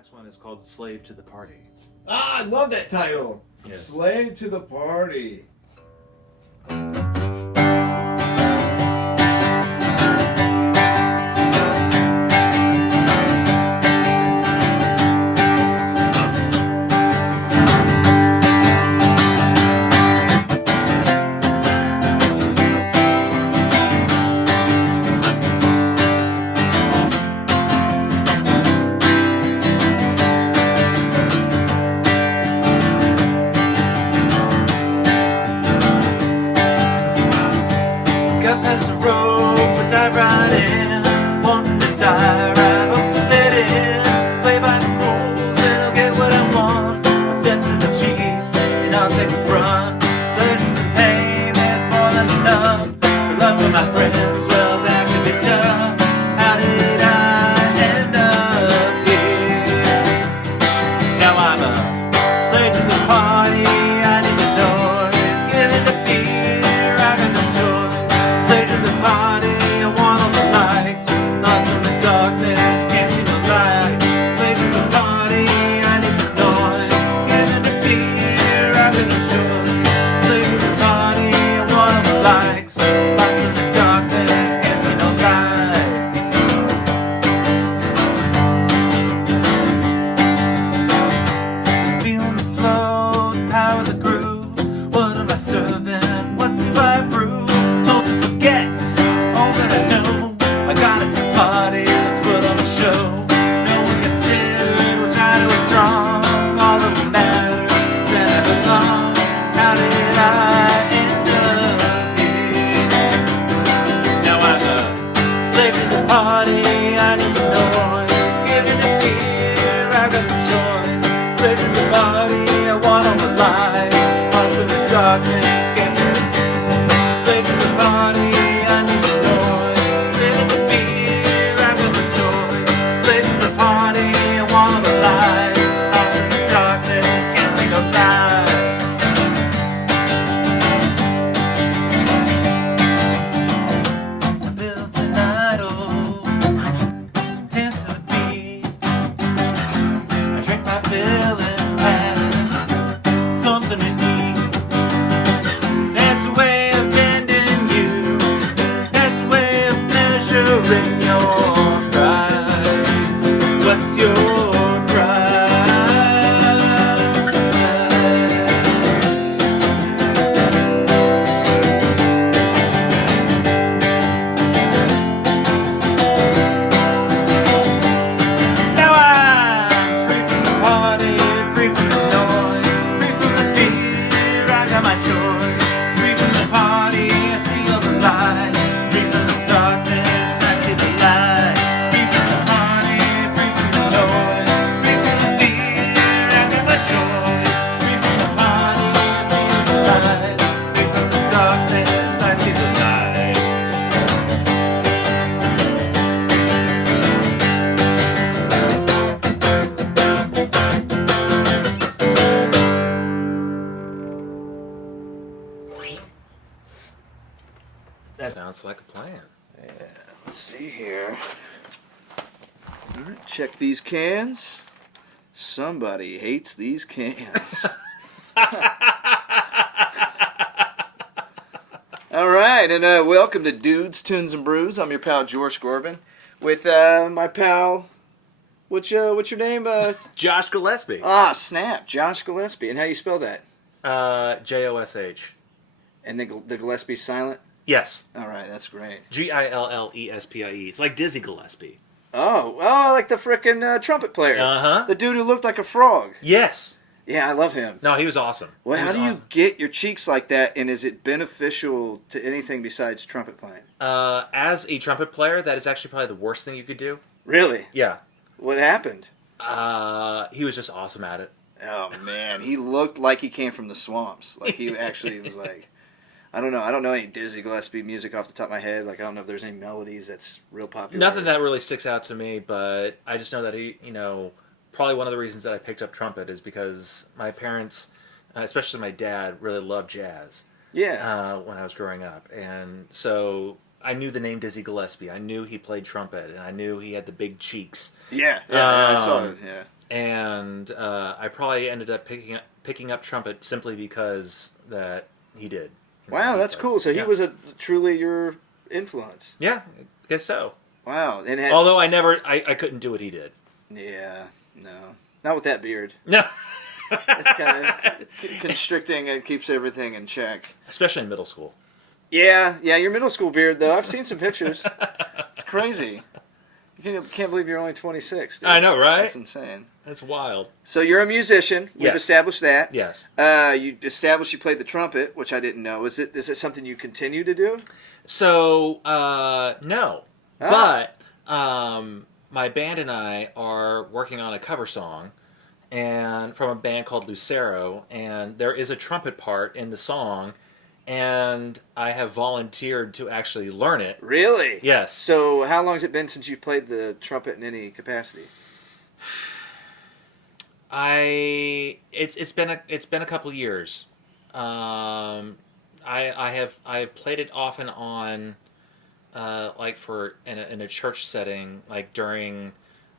next one is called Slave to the Party. Ah, I love that title. Yes. Slave to the Party. Got past the road, but dive right in. Want to desire, I hope to fit in. Play by the rules and I'll get what I want. I'll step to the chief and I'll take the brunt. Pleasures and pain is more than enough. The love of my friends, well that could be tough. How did I end up here? Now I'm a slave to the party. I need the noise, give it the beer. I got no choice. Slave to the party, I want all the lights. Lost in the darkness, can't see no light. Slave to the party, I need the noise. Give it the beer, I got no choice. Slave to the party, I want all the lights. Lost in the darkness, can't see no light. Feeling the flow, the power of the groove. What am I serving? What do I brew? Told to forget all that I know. I got it to party, let's put on a show. No one considered what's right or what's wrong. All that matters is that I belong. How did I end up here? Now I'm a slave to the party. I need the noise. Give it the beer, I got the choice. Slave to the party, I want all the lights. Lost in the darkness, can't see the slave to the party, I need the noise. Slave to the beer, I got the choice. Slave to the party, I want all the lights. Lost in the darkness, can't see no light. I built an idol, dance to the beat. I drink my fill and have something to eat. That's a way of bending you. That's a way of measuring your price. What's your price? Now I'm free from the party, free from the noise, free from the fear. I got my choice. Free from the party, I see all the light. Free from the darkness, I see the light. Free from the party, free from the noise, free from the fear. I got my choice. Free from the party, I see all the light. Free from the darkness, I see the light. That sounds like a plan. Yeah, let's see here. All right, check these cans. Somebody hates these cans. All right, and welcome to Dudes, Tunes, and Brews. I'm your pal Jeorsh Gorbein with my pal. What's your name? Josh Gillespie. Snap, Josh Gillespie. And how you spell that? Josh. And the Gillespie's silent. Yes. All right, that's great. Gillespie. It's like Dizzy Gillespie. Oh, like the frickin' trumpet player. Uh-huh. The dude who looked like a frog. Yes. Yeah, I love him. No, he was awesome. Well, He how was do you awesome. get your cheeks like that, and is it beneficial to anything besides trumpet playing? As a trumpet player, that is actually probably the worst thing you could do. Really? Yeah. What happened? He was just awesome at it. Oh, man. He looked like he came from the swamps. Like, he actually was like... I don't know. I don't know any Dizzy Gillespie music off the top of my head. Like, I don't know if there's any melodies that's real popular. Nothing that really sticks out to me, but I just know that he, probably one of the reasons that I picked up trumpet is because my parents, especially my dad, really loved jazz. Yeah. When I was growing up, and so I knew the name Dizzy Gillespie. I knew he played trumpet, and I knew he had the big cheeks. Yeah, I saw it. Yeah. and I probably ended up picking up trumpet simply because that he did. Wow, that's cool. So he was truly your influence. Yeah, I guess so. Wow. And although I couldn't do what he did. Yeah, no, not with that beard. No. It's kind of constricting and keeps everything in check. Especially in middle school. Yeah, your middle school beard, though. I've seen some pictures. It's crazy. You can't believe you're only 26, dude. I know, right? That's insane. That's wild. So you're a musician. We've established that. Yes. You established you played the trumpet, which I didn't know. Is it something you continue to do? So, no. But my band and I are working on a cover song and from a band called Lucero, and there is a trumpet part in the song, and I have volunteered to actually learn it. Really? Yes. So how long has it been since you've played the trumpet in any capacity? It's been a couple years. I have played it off and on, like in a church setting, like during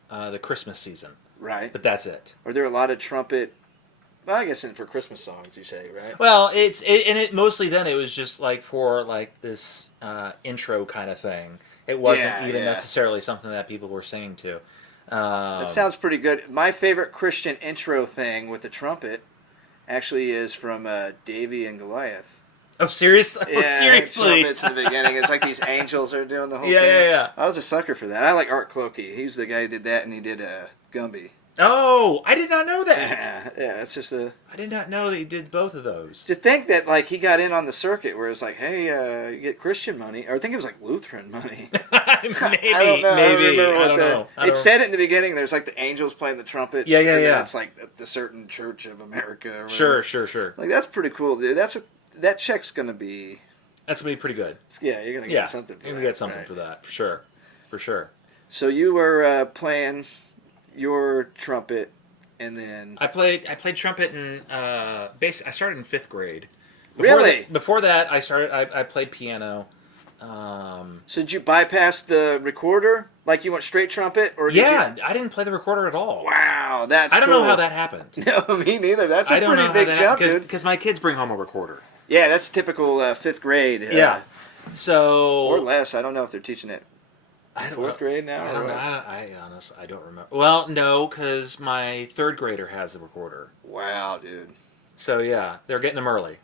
the Christmas season. Right. But that's it. Are there a lot of trumpet? Well, I guess for Christmas songs, you say, right? Well, it mostly then it was just like for like this intro kind of thing. It wasn't even necessarily something that people were singing to. That sounds pretty good. My favorite Christian intro thing with the trumpet actually is from Davy and Goliath. Oh, seriously? Yeah, Oh, seriously? Trumpets in the beginning. It's like these angels are doing the whole thing. Yeah. I was a sucker for that. I like Art Clokey. He's the guy who did that, and he did Gumby. Oh, I did not know that. Yeah, it's just a... I did not know that he did both of those. To think that, like, he got in on the circuit where it's like, hey, you get Christian money. Or I think it was like Lutheran money. Maybe. I don't know. I don't know. It said it in the beginning. There's like the angels playing the trumpets. Yeah. It's like the certain Church of America. Or Sure. Like, that's pretty cool, dude. That check's going to be... That's going to be pretty good. Yeah, you're going to get something for that. You're going to get something for that, for sure. So you were playing your trumpet, and then... I played trumpet in... I started in 5th grade. Really? Before that, I played piano. So did you bypass the recorder? Like you went straight trumpet? Or I didn't play the recorder at all. Wow, that's I don't cool. know how that happened. No, me neither. That's a pretty big jump, dude. Because my kids bring home a recorder. Yeah, that's typical 5th grade. Yeah. So... Or less. I don't know if they're teaching it in 4th grade now. I don't know. I honestly, I don't remember. Well, no, because my 3rd grader has a recorder. Wow, dude. So, yeah, they're getting them early.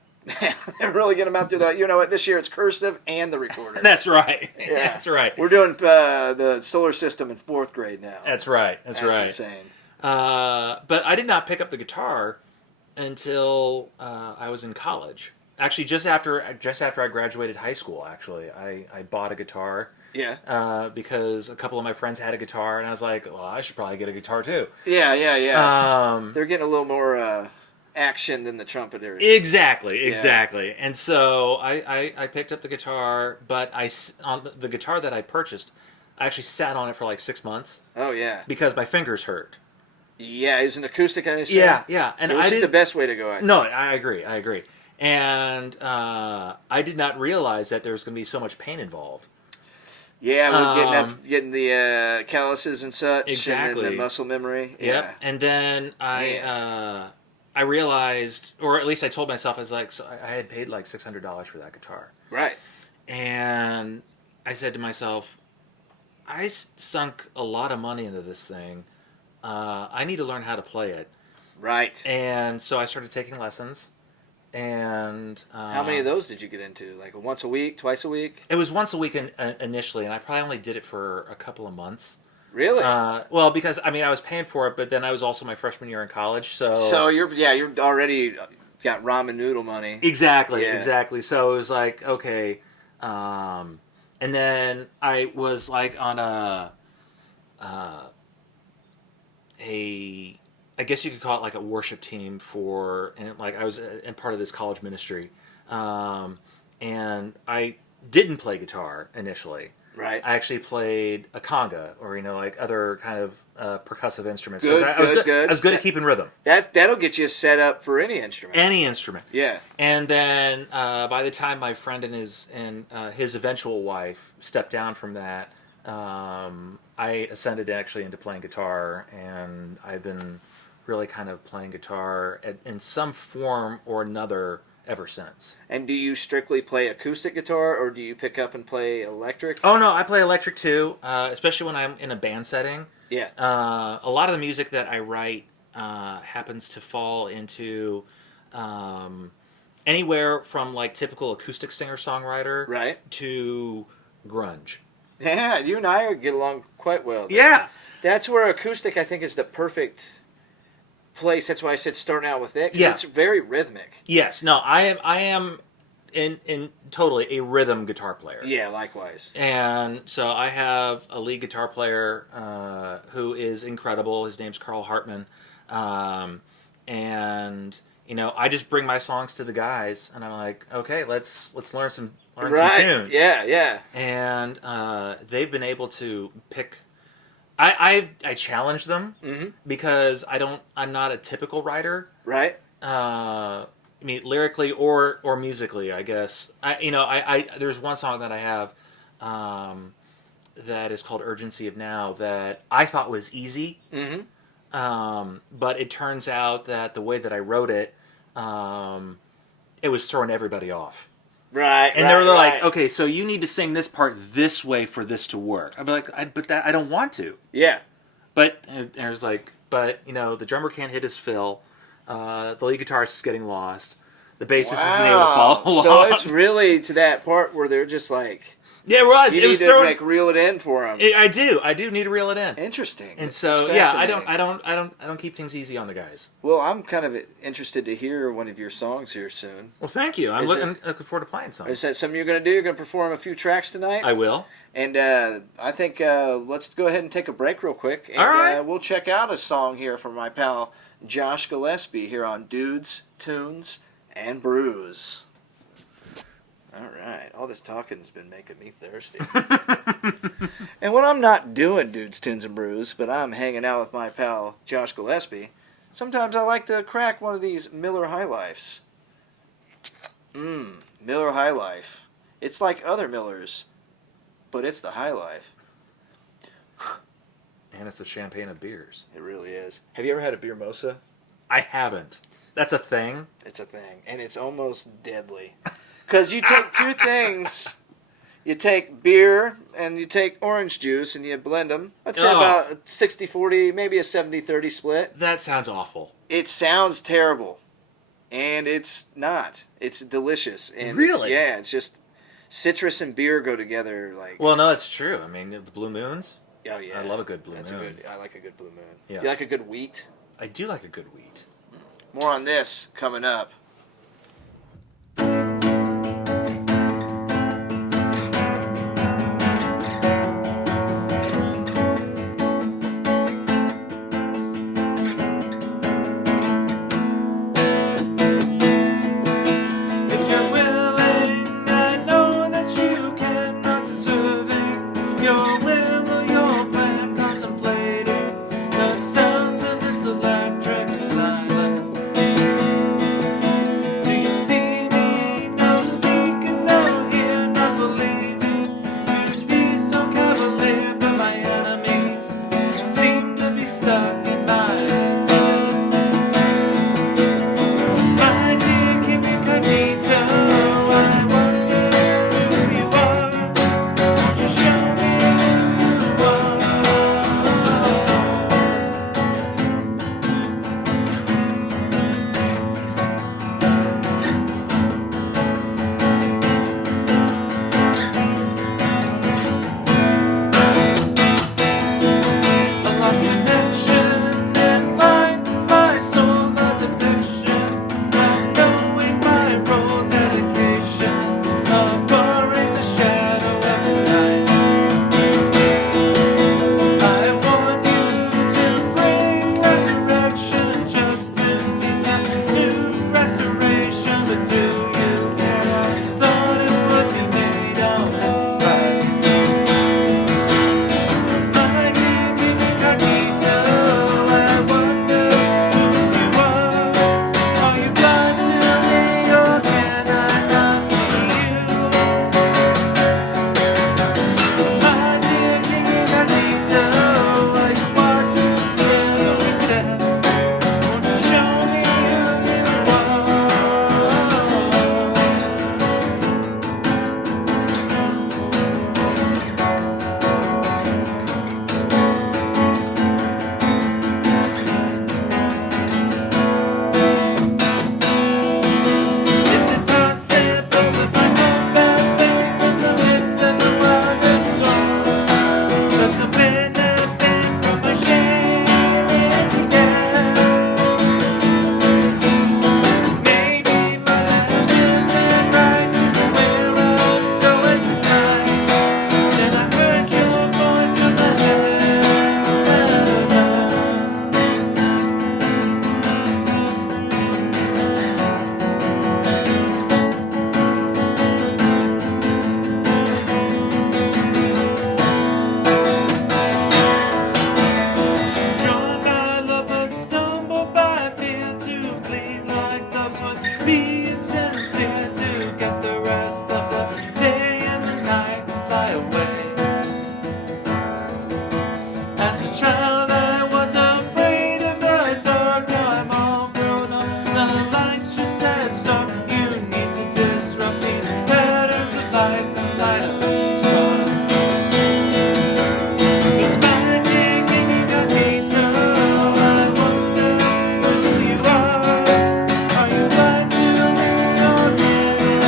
They're really getting them out through that. You know what? This year it's cursive and the recorder. That's right. Yeah. That's right. We're doing the solar system in 4th grade now. That's right. That's right. Insane. But I did not pick up the guitar until I was in college. Actually, just after I graduated high school, actually, I bought a guitar. Yeah. Because a couple of my friends had a guitar, and I was like, well, I should probably get a guitar too. Yeah. They're getting a little more action than the trumpeters. Exactly. And so I picked up the guitar, but on the guitar that I purchased, I actually sat on it for like 6 months. Oh, yeah. Because my fingers hurt. Yeah, it was an acoustic, I assume. Yeah. And it wasn't the best way to go, I think. No, I agree. And I did not realize that there was going to be so much pain involved. Yeah, with getting the calluses and such. Exactly. And the muscle memory. Yep. Yeah. And then I realized, or at least I told myself, I was like, so I had paid like $600 for that guitar. Right. And I said to myself, I sunk a lot of money into this thing. I need to learn how to play it. Right. And so I started taking lessons. And how many of those did you get into? Like once a week, twice a week? It was once a week initially, and I probably only did it for a couple of months. Really? Well, because I was paying for it, but then I was also my freshman year in college, so you're already got ramen noodle money. Exactly. So it was like, okay, and then I was like on I guess you could call it like a worship team and like I was in part of this college ministry, and I didn't play guitar initially. Right. I actually played a conga, or like other kind of percussive instruments. Good. I was good at keeping rhythm. That'll get you set up for any instrument. Any instrument. Yeah. And then by the time my friend and his eventual wife stepped down from that, I ascended actually into playing guitar, and I've been really kind of playing guitar in some form or another ever since. And do you strictly play acoustic guitar, or do you pick up and play electric? Oh no, I play electric too, especially when I'm in a band setting. Yeah. A lot of the music that I write happens to fall into anywhere from like typical acoustic singer-songwriter Right. to grunge. Yeah, you and I get along quite well. Yeah. That's where acoustic, I think, is the perfect place. That's why I said starting out with it. 'Cause Yeah. it's very rhythmic. Yes. No, I am in totally a rhythm guitar player. Yeah, likewise. And so I have a lead guitar player who is incredible. His name's Carl Hartman. And I just bring my songs to the guys, and I'm like, okay, let's learn some tunes. Yeah, yeah. And they've been able to pick. I challenge them because I'm not a typical writer. Right. I mean, lyrically or musically, I guess. There's one song that I have that is called "Urgency of Now" that I thought was easy. But it turns out that the way that I wrote it, it was throwing everybody off. Right. And they were like, okay, so you need to sing this part this way for this to work. I'd be like, I don't want to. Yeah. But I was like, the drummer can't hit his fill. The lead guitarist is getting lost. The bassist isn't able to follow along. So it's really to that part where they're just like, yeah, it was. you It need was to throwing. like reel it in for them. I do need to reel it in. Interesting. And so That's I fascinating. don't keep things easy on the guys. Well, I'm kind of interested to hear one of your songs here soon. Well, thank you. I'm Is looking forward to playing some. Is that something you're going to do? You're going to perform a few tracks tonight? I will. And I think let's go ahead and take a break real quick. And All right. We'll check out a song here from my pal Josh Gillespie here on Dudes, Tunes, and Brews. All right. All this talking has been making me thirsty. And when I'm not doing Dudes, Tunes, and Brews, but I'm hanging out with my pal Josh Gillespie, sometimes I like to crack one of these Miller High Lifes. Miller High Life. It's like other Millers, but it's the High Life. And it's the champagne of beers. It really is. Have you ever had a beer mosa? I haven't. That's a thing. It's a thing, and it's almost deadly. Because you take two things. You take beer and you take orange juice and you blend them. I'd say about a 60-40, maybe a 70-30 split. That sounds awful. It sounds terrible, and it's not. It's delicious. And Really? It's just citrus and beer go together. Like, Well, no, it's true. I mean, the Blue Moons. oh yeah, I love a good Blue That's Moon. I like a good Blue Moon. Yeah. You like a good wheat? I do like a good wheat. More on this coming up. If you're willing, I know that you can, not deserving your will or your plan, contemplating the sounds of this electric silence. be sincere to get the rest of the day and the night fly away. As a child I was afraid of the dark. Now I'm all grown up, the lights just as dark. You need to disrupt these patterns of life and light up the spark. But my thinking you got me down. I wonder who you are. Are you blind to me or can I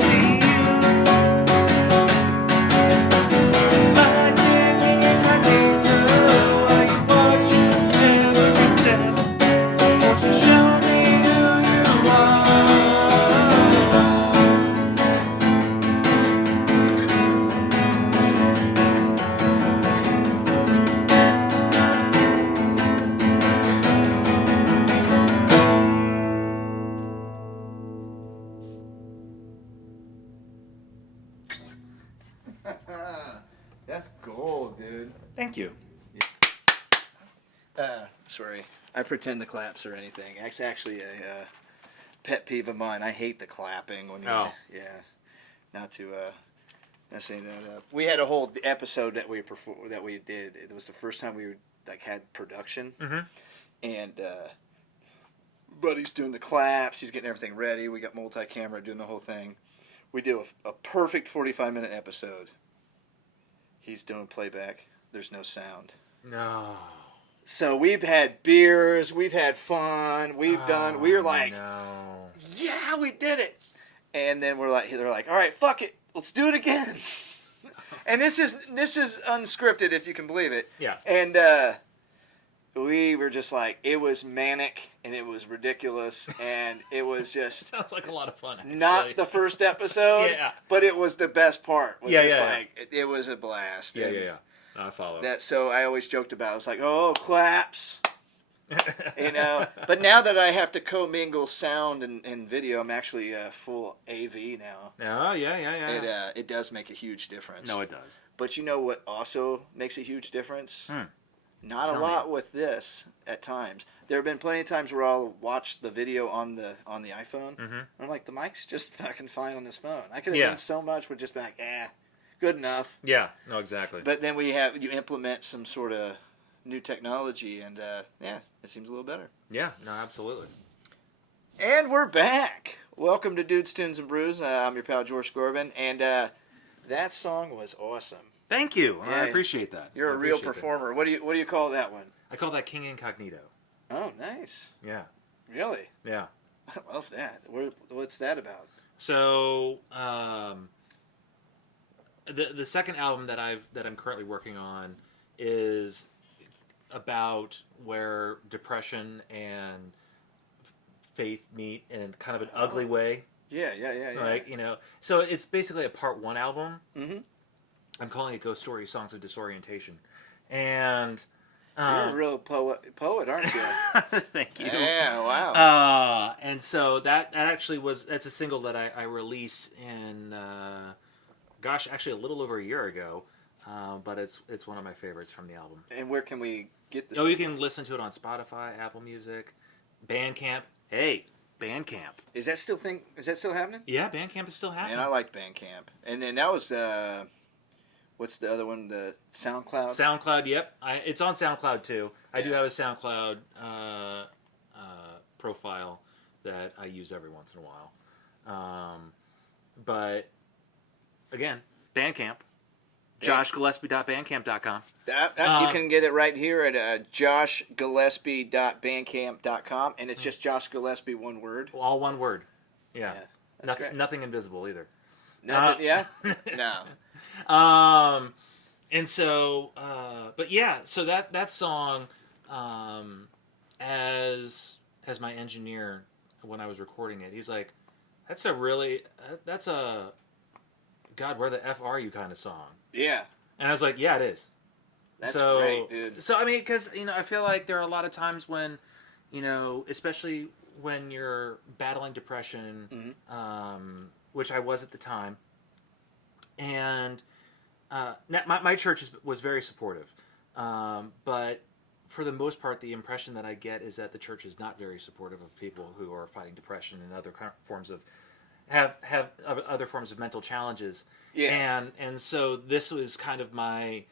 see you? My thinking you got me down. Are you watching every step? Won't you show me who you are? That's gold, dude. Thank you. Sorry. I pretend the claps or anything. It's actually a pet peeve of mine. I hate the clapping when you. Oh. Yeah. Not to. Not saying that. We had a whole episode that we did. It was the first time we had production, and Buddy's doing the claps. He's getting everything ready. We got multi-camera doing the whole thing. We do a perfect 45-minute episode. He's doing playback. There's no sound. No. So we've had beers, we've had fun, we were like, no. yeah, we did it. And then they're like, all right, fuck it, let's do it again. And this is unscripted, if you can believe it. Yeah. And we were just like, it was manic and it was ridiculous and it was just Sounds like a lot of fun, actually. not the first episode, Yeah. but it was the best part. Yeah. It was a blast. Yeah, And yeah. I follow. So I always joked about it. I was like, oh, claps. But now that I have to commingle sound and video, I'm actually full AV now. Oh, yeah. It does make a huge difference. No, it does. But you know what also makes a huge difference? Not Tell a lot with this at times. There have been plenty of times where I'll watch the video on the iPhone. I'm like, the mic's just fucking fine on this phone. I could have done so much with just being like, good enough. Yeah, no, exactly. But then you implement some sort of new technology, and it seems a little better. Yeah, no, absolutely. And we're back. Welcome to Dudes, Tunes, and Brews. I'm your pal Jeorsh Gorbein, and that song was awesome. Thank you. Yeah, I appreciate that. You're a real performer. What do you call that one? I call that King Incognito. Oh, nice. Yeah. Really? Yeah. I love that. What's that about? So, the second album that I'm currently working on is about where depression and faith meet in kind of an ugly way. Yeah. Right, So it's basically a part one album. Mm-hmm. I'm calling it Ghost Story Songs of Disorientation. And you're a real poet, aren't you? thank you. Yeah, wow. And so that's a single that I released in actually a little over a year ago. But it's one of my favorites from the album. And where can we get this? Oh, you can listen to it on Spotify, Apple Music, Bandcamp. Hey, Bandcamp. Is that still happening? Yeah, Bandcamp is still happening. And I like Bandcamp. And then that was what's the other one? The SoundCloud. SoundCloud. Yep, it's on SoundCloud too. I do have a SoundCloud profile that I use every once in a while. But again, Bandcamp. JoshGillespie.bandcamp.com. You can get it right here at joshgillespie.bandcamp.com, and it's just Josh Gillespie, one word. All one word. Yeah. That's great. Nothing invisible either. Nothing, yeah? No. And so, but yeah, so that song, as my engineer, when I was recording it, he's like, that's a God, where the F are you kind of song. Yeah. And I was like, yeah, it is. That's great, dude. So, I mean, because, I feel like there are a lot of times when, especially when you're battling depression, which I was at the time, and my church was very supportive. But for the most part, the impression that I get is that the church is not very supportive of people who are fighting depression and other forms of have other forms of mental challenges. Yeah. And so this was kind of my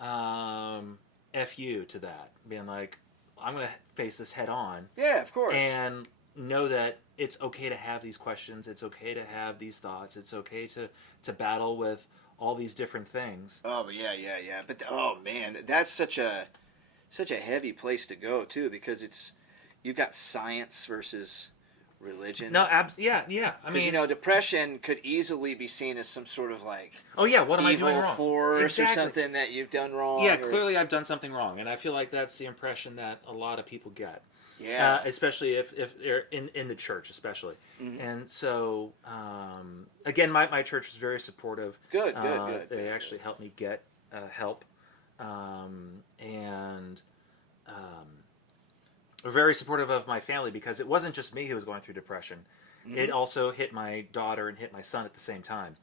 FU to that, being like, I'm going to face this head on. Yeah, of course. And know that it's okay to have these questions. It's okay to have these thoughts. It's okay to battle with all these different things. Oh yeah. But oh man, that's such a heavy place to go too, because you've got science versus religion. No, yeah. I mean, depression could easily be seen as some sort of like, oh yeah, what am I doing wrong? Force or something that you've done wrong. Yeah, clearly I've done something wrong, and I feel like that's the impression that a lot of people get. Yeah, especially if they're in the church, especially. Mm-hmm. And so again, my church was very supportive. Good. They actually helped me get help, and were very supportive of my family, because it wasn't just me who was going through depression. Mm-hmm. It also hit my daughter and hit my son at the same time,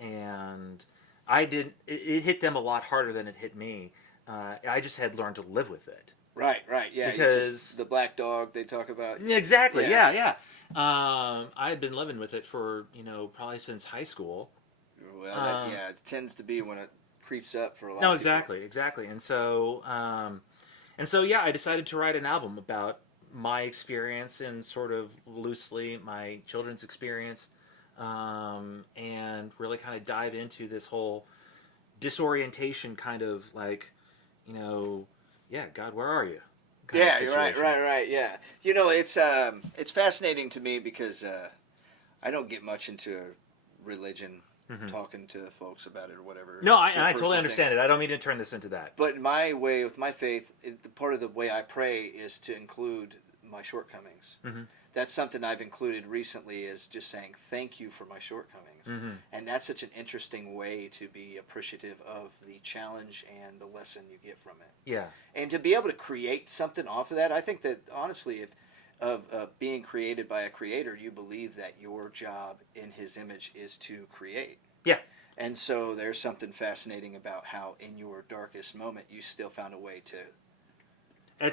and it hit them a lot harder than it hit me. I just had learned to live with it. Right, yeah. Because the black dog they talk about. Exactly, yeah. I had been living with it for, probably since high school. Well, it tends to be when it creeps up for a lot No, of people. exactly. And so, I decided to write an album about my experience and sort of loosely my children's experience, and really kind of dive into this whole disorientation kind of like, God, where are you? Yeah, right. Yeah, it's fascinating to me because I don't get much into religion, talking to folks about it or whatever. No, I totally understand it. I don't mean to turn this into that. But my way with my faith, part of the way I pray is to include my shortcomings. Mm-hmm. That's something I've included recently, is just saying thank you for my shortcomings. Mm-hmm. And that's such an interesting way to be appreciative of the challenge and the lesson you get from it. Yeah. And to be able to create something off of that, I think that honestly, of being created by a creator, you believe that your job in his image is to create. Yeah. And so there's something fascinating about how in your darkest moment you still found a way to that,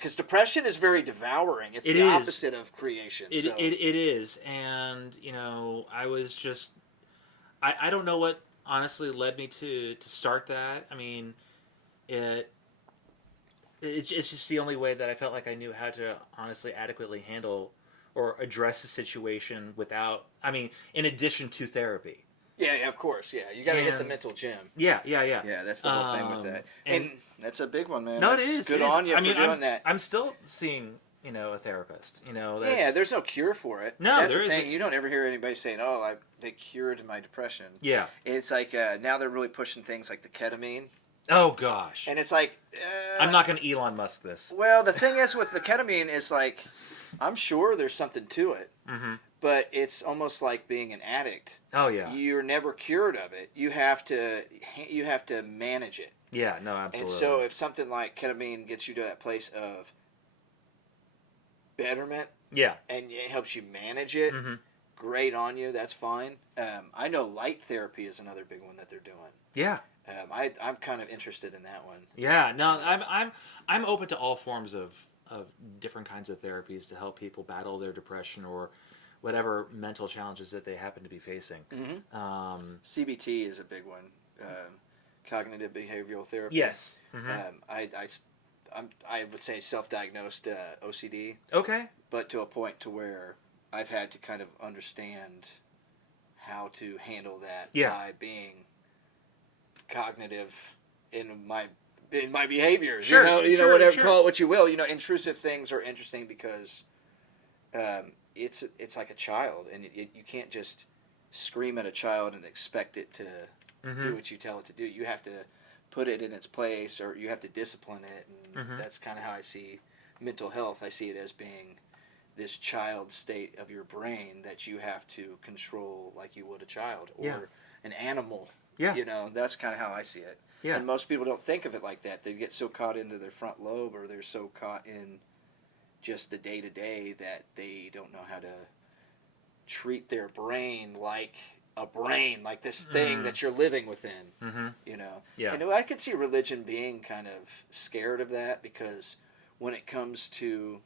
because depression is very devouring. It's the opposite of creation. It is, and I was just I don't know what honestly led me to start that. I mean, it's just the only way that I felt like I knew how to honestly adequately handle or address the situation without, in addition to therapy. Yeah, of course. Yeah, you got to hit the mental gym. Yeah. Yeah, that's the whole thing with that. And that's a big one, man. No, it is. Good on you for doing that. I'm still seeing, a therapist. There's no cure for it. No, that's there the thing. isn't. You don't ever hear anybody saying, "Oh, they cured my depression." Yeah. It's like now they're really pushing things like the ketamine. Oh gosh. And it's like I'm not going to Elon Musk this. Well, the thing is with the ketamine is like, I'm sure there's something to it. Mm-hmm. But it's almost like being an addict. Oh yeah. You're never cured of it. You have to manage it. Yeah, no, absolutely. And so if something like ketamine gets you to that place of betterment, yeah, and it helps you manage it, great on you. That's fine. I know light therapy is another big one that they're doing. Yeah. I'm kind of interested in that one. Yeah, no, I'm open to all forms of different kinds of therapies to help people battle their depression or whatever mental challenges that they happen to be facing. Mm-hmm. CBT is a big one. Cognitive behavioral therapy. Yes. Mm-hmm. I would say self-diagnosed OCD. Okay. But to a point to where I've had to kind of understand how to handle that by being cognitive in my behaviors. Sure, whatever, sure. call it what you will. Intrusive things are interesting because it's like a child, and you can't just scream at a child and expect it to do what you tell it to do. You have to put it in its place, or you have to discipline it, and that's kind of how I see mental health. I see it as being this child state of your brain that you have to control like you would a child or an animal. Yeah. That's kind of how I see it. Yeah. And most people don't think of it like that. They get so caught into their front lobe, or they're so caught in just the day-to-day that they don't know how to treat their brain like a brain, like this thing that you're living within. Mm-hmm. You know, Yeah. and I could see religion being kind of scared of that because when it comes to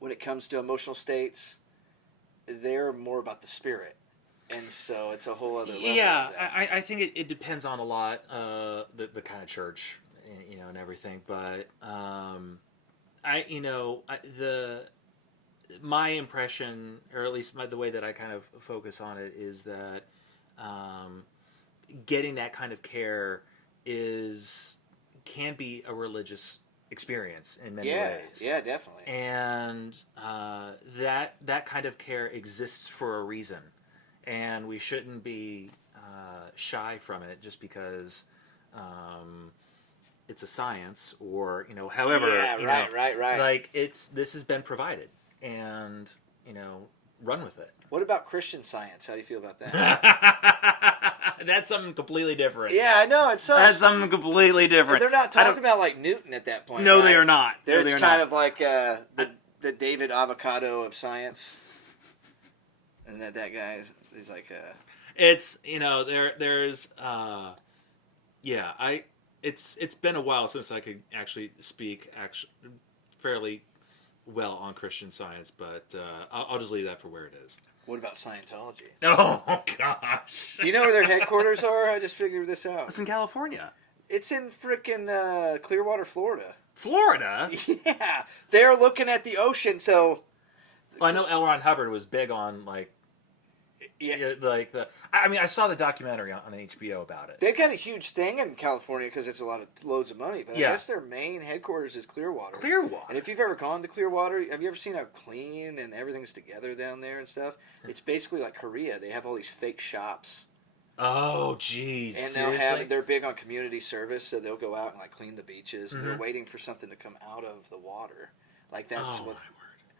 emotional states, they're more about the spirit, and so it's a whole other level. Yeah, of that. I think it depends on a lot, the kind of church, you know, and everything. But my impression, or at least the way that I kind of focus on it, is that getting that kind of care can be a religious experience in many ways. Yeah, definitely. And that kind of care exists for a reason, and we shouldn't be shy from it just because it's a science, or however. Yeah, right. Like this has been provided, and run with it. What about Christian Science? How do you feel about that? That's something completely different. Yeah, I know. It's That's something completely different. They're not talking about like Newton at that point. No, right? they are not. It's kind of like the David Avocado of science, and that guy is like It's there's it's been a while since I could actually speak fairly well on Christian Science, but I'll just leave that for where it is. What about Scientology? Oh gosh! Do you know where their headquarters are? I just figured this out. It's in California. It's in frickin' Clearwater, Florida. Florida? Yeah, they're looking at the ocean. So, well, I know L. Ron Hubbard was big on I saw the documentary on HBO about it. They've got a huge thing in California because it's loads of money. But Yeah. I guess their main headquarters is Clearwater. Clearwater. And if you've ever gone to Clearwater, have you ever seen how clean and everything's together down there and stuff? It's basically like Korea. They have all these fake shops. Oh, geez. And Seriously? they're big on community service, so they'll go out and like clean the beaches. And Mm-hmm. they're waiting for something to come out of the water. Like that's Oh, what. my word.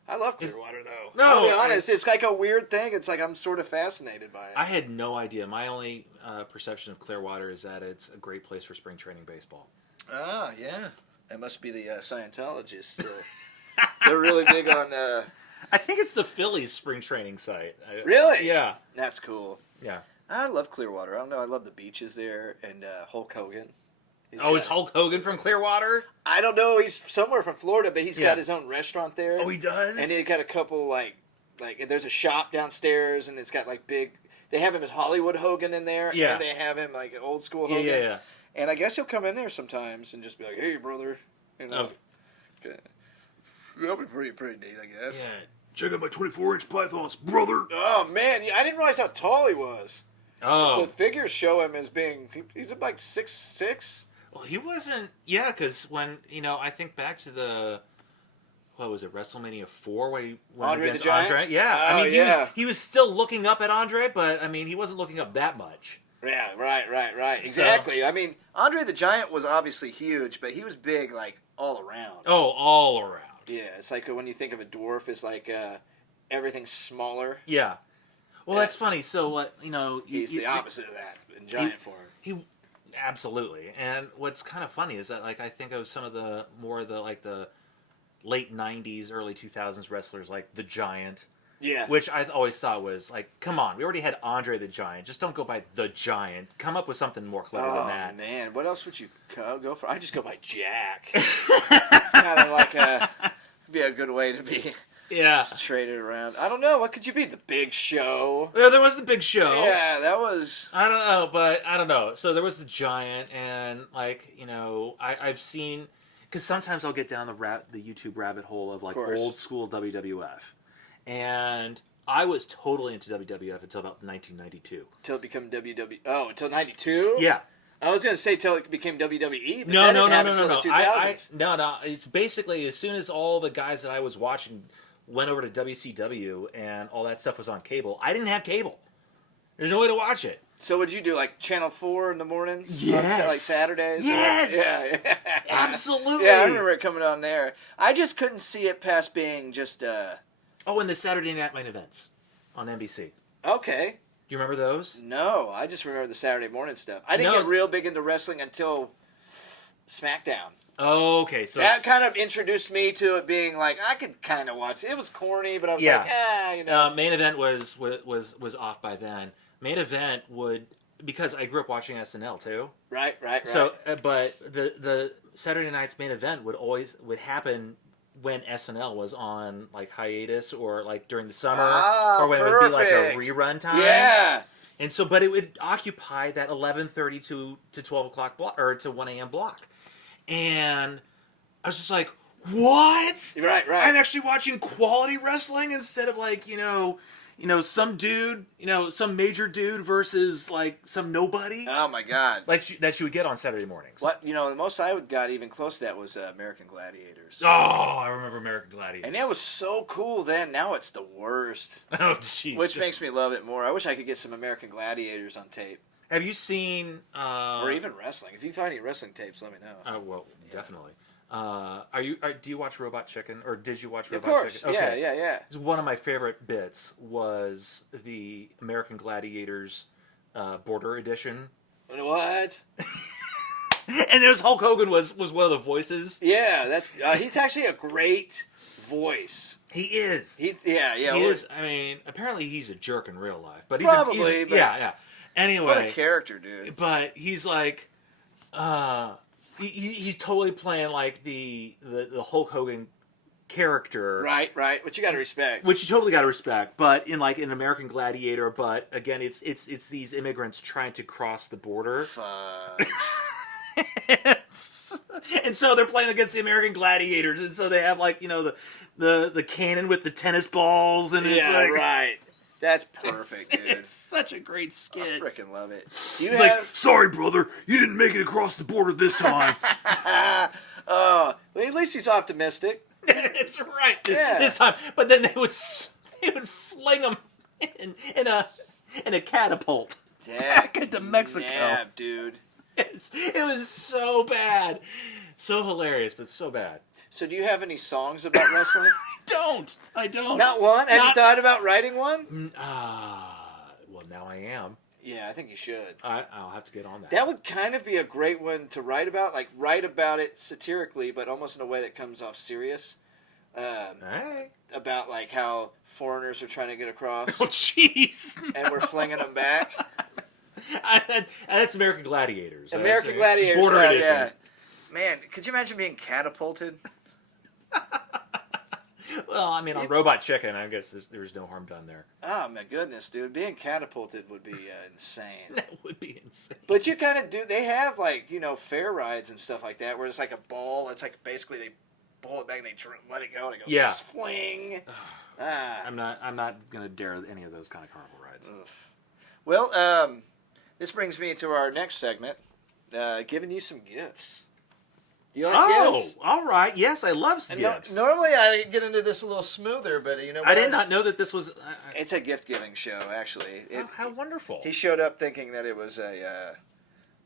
I love Clearwater though. No, I'll be honest, it's like a weird thing. It's like I'm sort of fascinated by it. I had no idea. My only perception of Clearwater is that it's a great place for spring training baseball. Ah, yeah. That must be the Scientologists. They're really big on. I think it's the Phillies spring training site. Really? Yeah. That's cool. Yeah. I love Clearwater. I don't know. I love the beaches there and Hulk Hogan. Is Hulk Hogan from Clearwater? I don't know. He's somewhere from Florida, but he's got his own restaurant there. Oh, he does? And he got a couple like there's a shop downstairs, and it's got like big. They have him as Hollywood Hogan in there, Yeah. and they have him like old school Hogan. Yeah. And I guess he'll come in there sometimes and just be like, "Hey, brother," Oh. That'll be pretty neat, I guess. Yeah. Check out my 24-inch pythons, brother. Oh man, I didn't realize how tall he was. Oh. The figures show him as being he's like 6'6". Well, he wasn't. Yeah, because when I think back to the. What was it, WrestleMania 4, where he went Andre the against Giant? Andre? Yeah, Oh, yeah. he was still looking up at Andre, but he wasn't looking up that much. Yeah, right. Exactly. I mean, Andre the Giant was obviously huge, but he was big like all around. Oh, all around. Yeah, it's like when you think of a dwarf, it's like everything's smaller. Yeah. Well, that's funny. So what He's the opposite of that in giant form. He absolutely. And what's kind of funny is that I think of some of the late 90s, early 2000s wrestlers like the Giant. Yeah. Which I always thought was come on, we already had Andre the Giant. Just don't go by the Giant. Come up with something more clever than that. Oh man, what else would you go for? I just go by Jack. It's kind of like be a good way to be traded around. I don't know. What could you be? The Big Show. There was the Big Show. Yeah, that was. I don't know, but I don't know. So there was the Giant, and I've seen, because sometimes I'll get down the YouTube rabbit hole of old school WWF, and I was totally into WWF until about 1992. Until it became WWE. Oh, until 92? Yeah. I was going to say till it became WWE, but No. The 2000s. No. It's basically as soon as all the guys that I was watching went over to WCW and all that stuff was on cable, I didn't have cable. There's no way to watch it. So would you do Channel 4 in the mornings? Yes. Like Saturdays? Yes. Yeah. Absolutely. Yeah, I remember it coming on there. I just couldn't see it past being just Oh, and the Saturday Night Main Events on NBC. Okay. Do you remember those? No, I just remember the Saturday morning stuff. I didn't get real big into wrestling until SmackDown. Oh, okay. So that kind of introduced me to it being like, I could kind of watch it. It was corny, but I was like, you know. Main Event was off by then. Main Event would, because I grew up watching SNL too. Right. So, but the Saturday night's Main Event would happen when SNL was on like hiatus or like during the summer, or when it would be like a rerun time. Yeah. And so, but it would occupy that 11:30 to 12 o'clock block, or to 1 a.m. block. And I was just like, what? Right. I'm actually watching quality wrestling instead of like, some dude, some major dude versus like some nobody. Oh my God! Like that you would get on Saturday mornings. What the most I got even close to that was American Gladiators. Oh, I remember American Gladiators. And it was so cool then. Now it's the worst. Oh, jeez. Which makes me love it more. I wish I could get some American Gladiators on tape. Have you seen? Or even wrestling. If you find any wrestling tapes, let me know. Oh well, definitely. Do you watch Robot Chicken, or did you watch Robot Of course. Chicken? Okay. Yeah. It's one of my favorite bits was the American Gladiators Border Edition. What? And it was Hulk Hogan was one of the voices. Yeah, that's he's actually a great voice. He is. He He is. I mean, apparently he's a jerk in real life, but Probably, but yeah. Anyway, what a character, dude. But he's like, he's totally playing like the Hulk Hogan character, Right. Which you got to respect. which you totally got to respect. But in like an American Gladiator, but again, it's these immigrants trying to cross the border. Fuck. And so they're playing against the American Gladiators, and so they have like the cannon with the tennis balls, and it's like, right. That's perfect, dude. It's such a great I skit. freaking love it. It's like, sorry, brother, you didn't make it across the border this time. well, at least he's optimistic. It's right Yeah. this time. But then they would fling him in a catapult back into Mexico. Yeah, dude. It was so bad, so hilarious, but so bad. So do you have any songs about wrestling? I don't. Not one? Have you thought about writing one? Well, now I am. Yeah, I think you should. I'll have to get on that. That would kind of be a great one to write about. Like, write about it satirically, but almost in a way that comes off serious. Hey. About, like, how foreigners are trying to get across. Oh, jeez. And we're flinging them back. That's American Gladiators. American Gladiators. Border Edition. Yeah. Man, could you imagine being catapulted? Well, I mean, on Robot Chicken, I guess there's no harm done there. Oh, my goodness, dude. Being catapulted would be insane. That would be insane. But you kind of do. They have, like, fair rides and stuff like that where it's like a ball. It's like basically they pull it back and they let it go and it goes swing. I'm not gonna dare any of those kind of carnival rides. Ugh. Well, this brings me to our next segment, giving you some gifts. Do you like gifts? All right. Yes, I love And gifts. normally I get into this a little smoother, but I did not know that this was. It's a gift-giving show, actually. How wonderful! He showed up thinking that it was a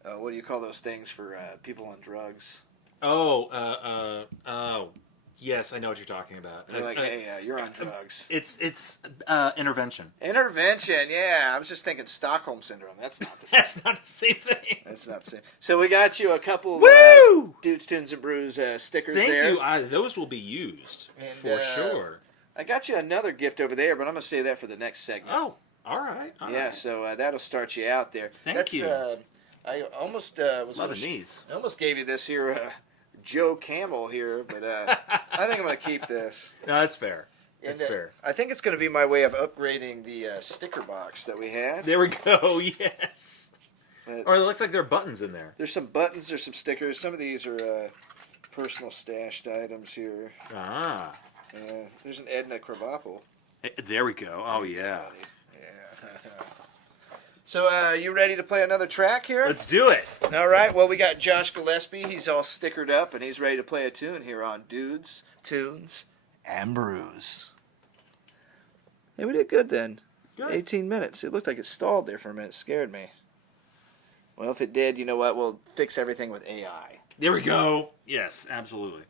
what do you call those things for people on drugs? Oh, yes, I know what you're talking about. They're like, hey, you're on drugs. It's intervention. Intervention, yeah. I was just thinking Stockholm Syndrome. That's not the same. That's not the same thing. That's not the same. So we got you a couple Dudes, Tunes, and Brews stickers there. Thank you. Those will be used And, for sure. I got you another gift over there, but I'm going to save that for the next segment. Oh, all right. All right. So that'll start you out there. Thank you. I almost was Love these. I almost gave you this here Joe Camel here, but I think I'm going to keep this. No, that's fair. And, That's fair. I think it's going to be my way of upgrading the sticker box that we had. There we go. Yes. Or it looks like there are buttons in there. There's some buttons. There's some stickers. Some of these are personal stashed items here. Ah. There's an Edna Krabappel. There we go. Oh, yeah. Yeah. So, you ready to play another track here? Let's do it. All right. Well, we got Josh Gillespie. He's all stickered up, and he's ready to play a tune here on Dudes, Tunes, and Brews. Hey, we did good then. Good. 18 minutes. It looked like it stalled there for a minute. It scared me. Well, if it did, you know what? We'll fix everything with AI. There we go. Yes, absolutely.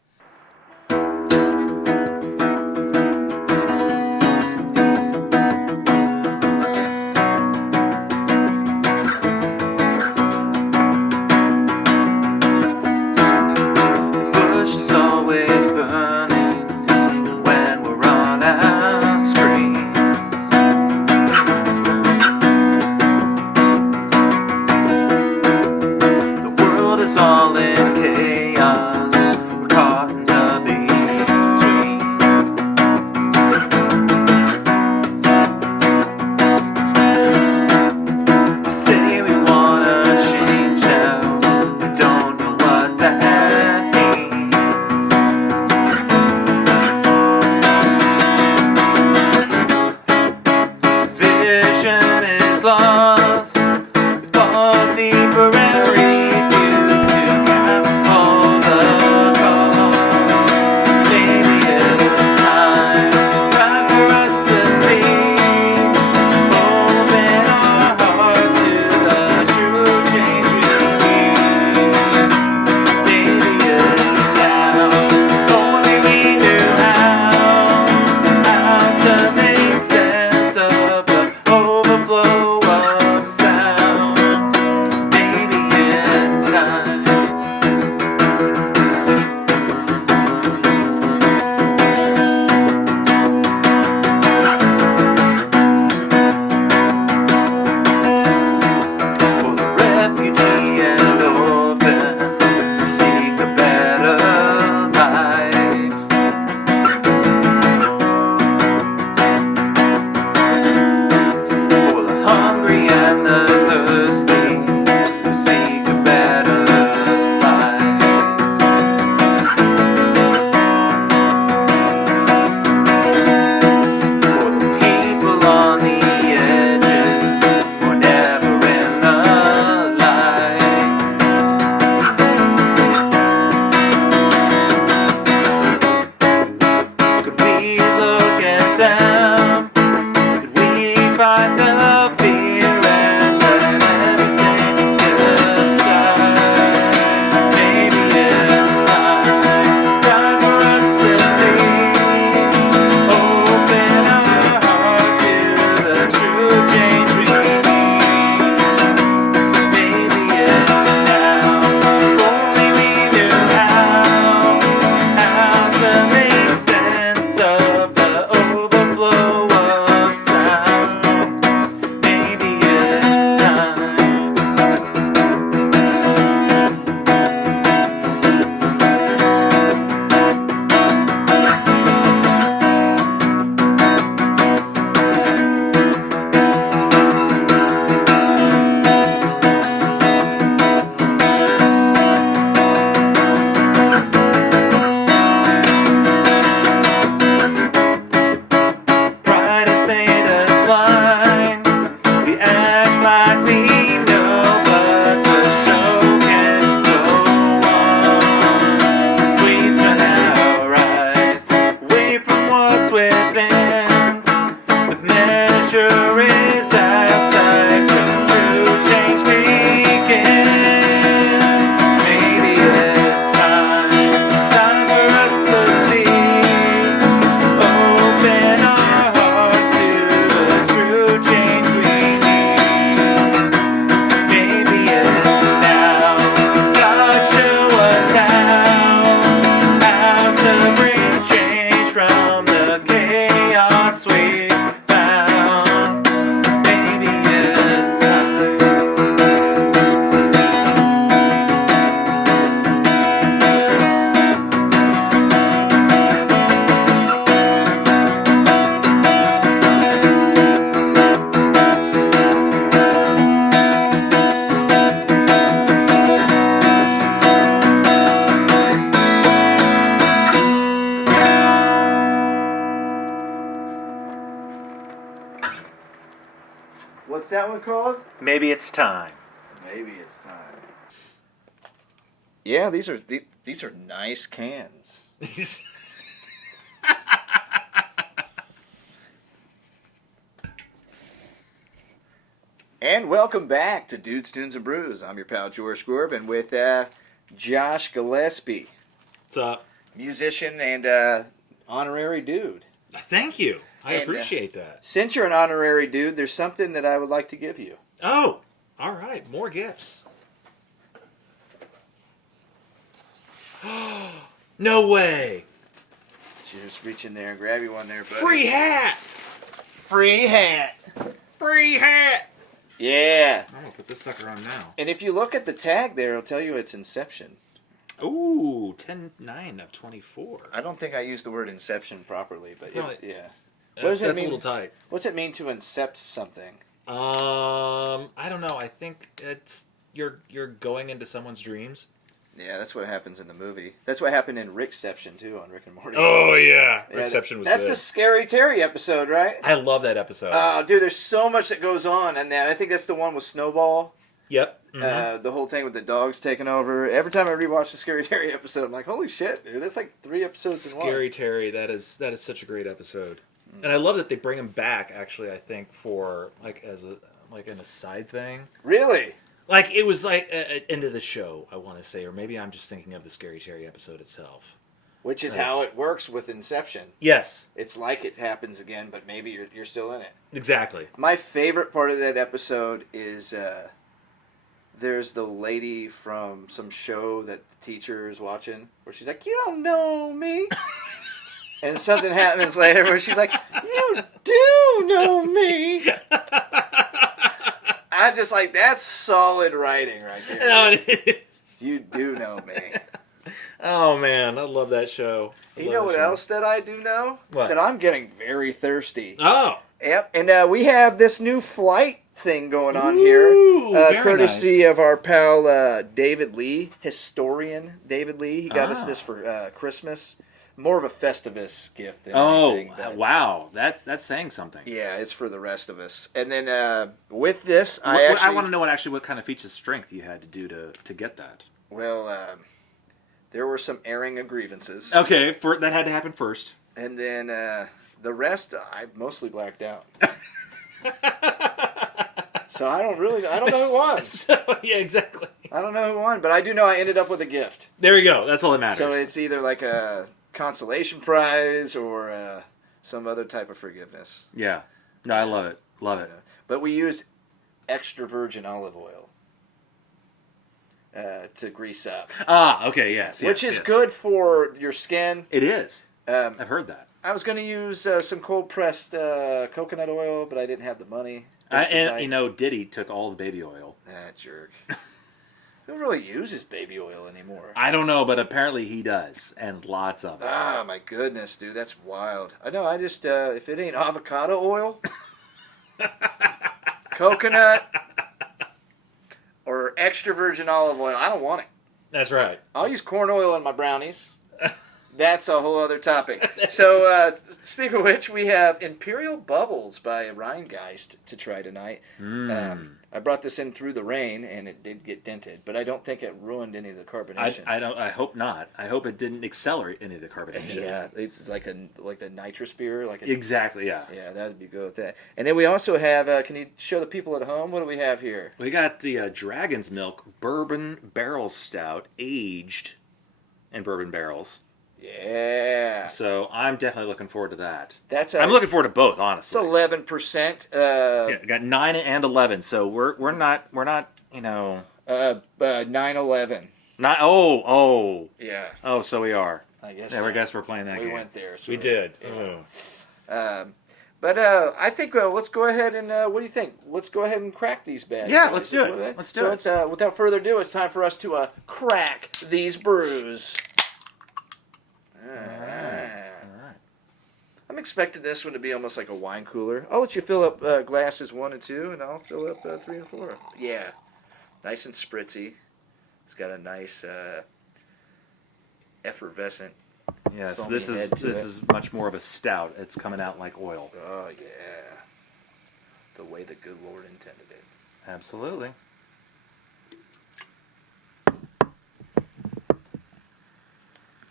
What's that one called? Maybe it's time. Maybe it's time. Yeah, these are nice cans. And welcome back to Dudes, Tunes, and Brews. I'm your pal Jeorsh Gorbein with Josh Gillespie. What's up? Musician and honorary dude. Thank you. I And, appreciate that. Since you're an honorary dude, there's something that I would like to give you. Oh, all right. More gifts. No way. Just reach in there and grab you one there, buddy. Free hat. Free hat. Free hat. Yeah. I'm going to put this sucker on now. And if you look at the tag there, it'll tell you it's Inception. Ooh, 10/9 of 24. I don't think I used the word Inception properly, but Right. yeah. What does it That's mean? a little tight. What's it mean to incept something? I don't know. I think it's you're going into someone's dreams. Yeah, that's what happens in the movie. That's what happened in Rickception, too, on Rick and Morty. Oh yeah, Yeah, Reception was that's good. the Scary Terry episode, right? I love that episode. Oh, dude, there's so much that goes on in that. I think that's the one with Snowball. Yep. Mm-hmm. The whole thing with the dogs taking over. Every time I rewatch the Scary Terry episode, I'm like, holy shit, dude, that's like 3 episodes in one. Scary Terry. That is such a great episode, and I love that they bring him back. Actually, I think for in a side thing. Really? Like it was like end of the show. I want to say, or maybe I'm just thinking of the Scary Terry episode itself. Which is how it works with Inception. Yes. It's like it happens again, but maybe you're still in it. Exactly. My favorite part of that episode is there's the lady from some show that the teacher is watching where she's like, you don't know me. And something happens later where she's like, you do know me. I'm just like, that's solid writing right there. No, it is. You do know me. Oh man, I love that show. You know what else that I do know? What? That I'm getting very thirsty. Oh. Yep, and we have this new flight thing going on Ooh, here, very courtesy nice. of our pal David Lee, historian David Lee. He got us this for Christmas. More of a Festivus gift than anything. But wow, that's saying something. yeah, it's for the rest of us. And then with this, I want to know what kind of features strength you had to do to get that. Well, there were some airing of grievances. Okay, that had to happen first. And then the rest, I mostly blacked out. So I don't know who won. Yeah, exactly. I don't know who won, but I do know I ended up with a gift. There you go. That's all that matters. So it's either like a consolation prize or some other type of forgiveness. Yeah. No, I love it. Love it. But we used extra virgin olive oil to grease up. Ah, okay, yes. Which is yes. good for your skin. It is. I've heard that. I was going to use some cold-pressed coconut oil, but I didn't have the money. Diddy took all the baby oil. That jerk. Who really uses baby oil anymore? I don't know, but apparently he does, and lots of it. Ah, my goodness, dude, that's wild. I know, I just, if it ain't avocado oil, coconut, or extra virgin olive oil, I don't want it. That's right. I'll use corn oil in my brownies. That's a whole other topic. So, speaking of which, we have Imperial Bubbles by Rheingeist to try tonight. I brought this in through the rain, and it did get dented, but I don't think it ruined any of the carbonation. I hope not. I hope it didn't accelerate any of the carbonation. Yeah, it's like the nitrous beer. Exactly, yeah. Yeah, that would be good with that. And then we also have, can you show the people at home, what do we have here? We got the Dragon's Milk Bourbon Barrel Stout, aged in bourbon barrels. Yeah. So I'm definitely looking forward to that. I'm looking forward to both, honestly. It's 11%. Yeah, got 9 and 11, so we're not 9/11. Not Yeah. oh, so we are. I guess. Yeah, I guess we're playing that game. We went there. So We did. yeah. But I think let's go ahead and what do you think? Let's go ahead and crack these bags. Yeah, let's do it. Let's do it. So without further ado, it's time for us to crack these brews. All right. I'm expecting this one to be almost like a wine cooler. I'll let you fill up glasses 1 and 2, and I'll fill up 3 and 4. Yeah, nice and spritzy. It's got a nice effervescent. Yes, foamy this head to is it. much more of a stout. It's coming out like oil. Oh yeah, the way way the good Lord intended it. Absolutely.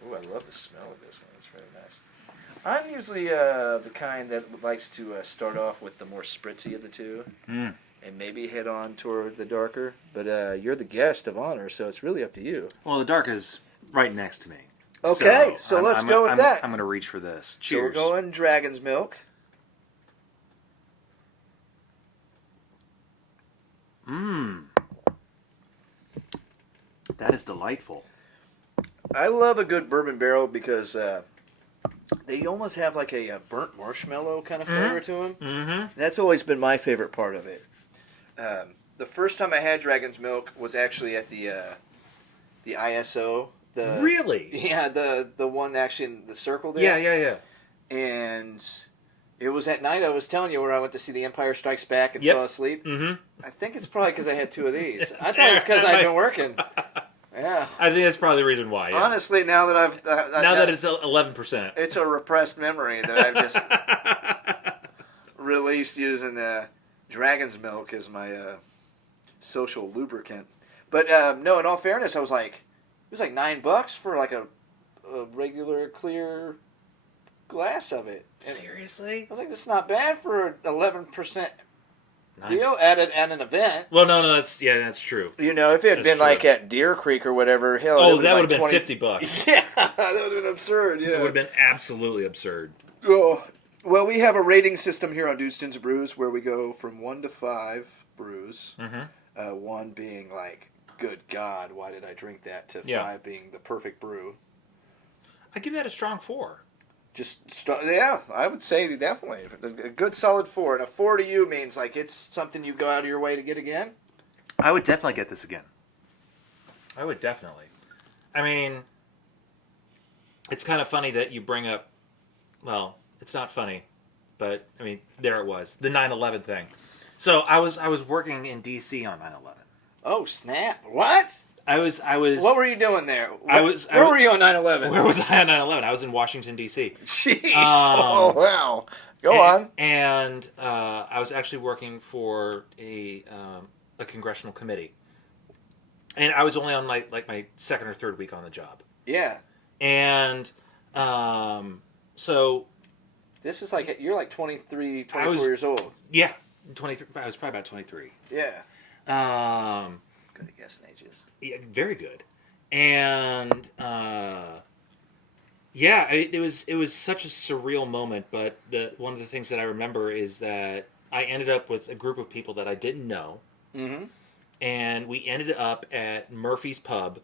Ooh, I love the smell of this one. It's very nice. I'm usually the kind that likes to start off with the more spritzy of the two. And maybe head on toward the darker. But you're the guest of honor, so it's really up to you. Well, the dark is right next to me. Okay, so let's go with that. I'm going to reach for this. So we're Cheers. going Dragon's Milk. That is delightful. I love a good bourbon barrel because they almost have like a burnt marshmallow kind of flavor to them. Mm-hmm. That's always been my favorite part of it. The first time I had Dragon's Milk was actually at the ISO. Really? Yeah, the one actually in the circle there. Yeah. And it was at night, I was telling you, where I went to see The Empire Strikes Back and fell asleep. Mm-hmm. I think it's probably because I had two of these. I thought it's because I'd been working. Yeah. I think that's probably the reason why. Yeah. Honestly, now that I've... now that it's 11%. It's a repressed memory that I've just released using Dragon's Milk as my social lubricant. But no, in all fairness, I was like, it was like $9 for like a regular clear glass of it. And Seriously? I was like, this is not bad for an 11% deal at an event. Well, no, that's true. You know, if it had been like at Deer Creek or whatever, hell, Oh, that would have like been $50. Yeah, that would have been absurd. Yeah, It would have been absolutely absurd. Oh, well, we have a rating system here on Dude, Tunes, and Brews where we go from 1 to 5 brews. Mm-hmm. 1 being like, good God, why did I drink that? To 5 being the perfect brew. I give that a strong 4. Yeah, I would say definitely a good solid 4, and a 4 to you means like it's something you go out of your way to get again. I would definitely get this again. I would definitely. I mean, it's kind of funny that you bring up. Well, it's not funny, but I mean, there it was, the 9/11 thing. So I was working in D.C. on 9/11. Oh snap! What? I was. What were you doing there? Where were you on 9/11? Where was I on 9/11? I was in Washington D.C. Jeez! Oh wow! Go on. And I was actually working for a congressional committee, and I was only on my second or third week on the job. Yeah. And so this is like you're like 23, 24 years old. Yeah, 23. I was probably about 23. Yeah. Good at guessing ages. Yeah, very good. And yeah, it was such a surreal moment. But one of the things that I remember is that I ended up with a group of people that I didn't know, and we ended up at Murphy's Pub.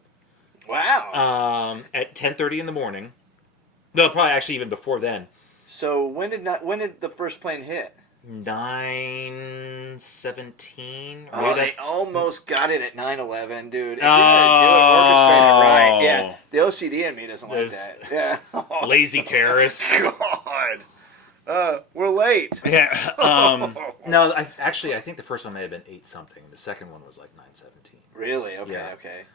Wow. At 10:30 in the morning. No, probably actually even before then. So when did the first plane hit? 9/17. Oh, they almost got it at 9/11, dude. If Oh. you're gonna do it, orchestrate it right. Yeah, the OCD in me doesn't like that. Yeah. Lazy terrorists. God. We're late. Yeah. No, I think the first one may have been 8 something. The second one was like 9/17. Really? Okay. Yeah. Okay.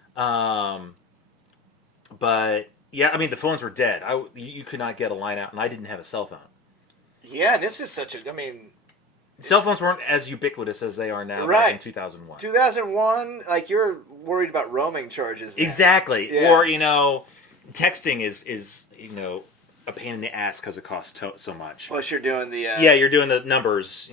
But yeah, I mean the phones were dead. You could not get a line out, and I didn't have a cell phone. Yeah, this is such a. I mean, cell phones weren't as ubiquitous as they are now. Right. Back in 2001. 2001, like you're worried about roaming charges. Now. Exactly. Yeah. Or texting is a pain in the ass because it costs so much. Plus, you're doing the. You're doing the numbers.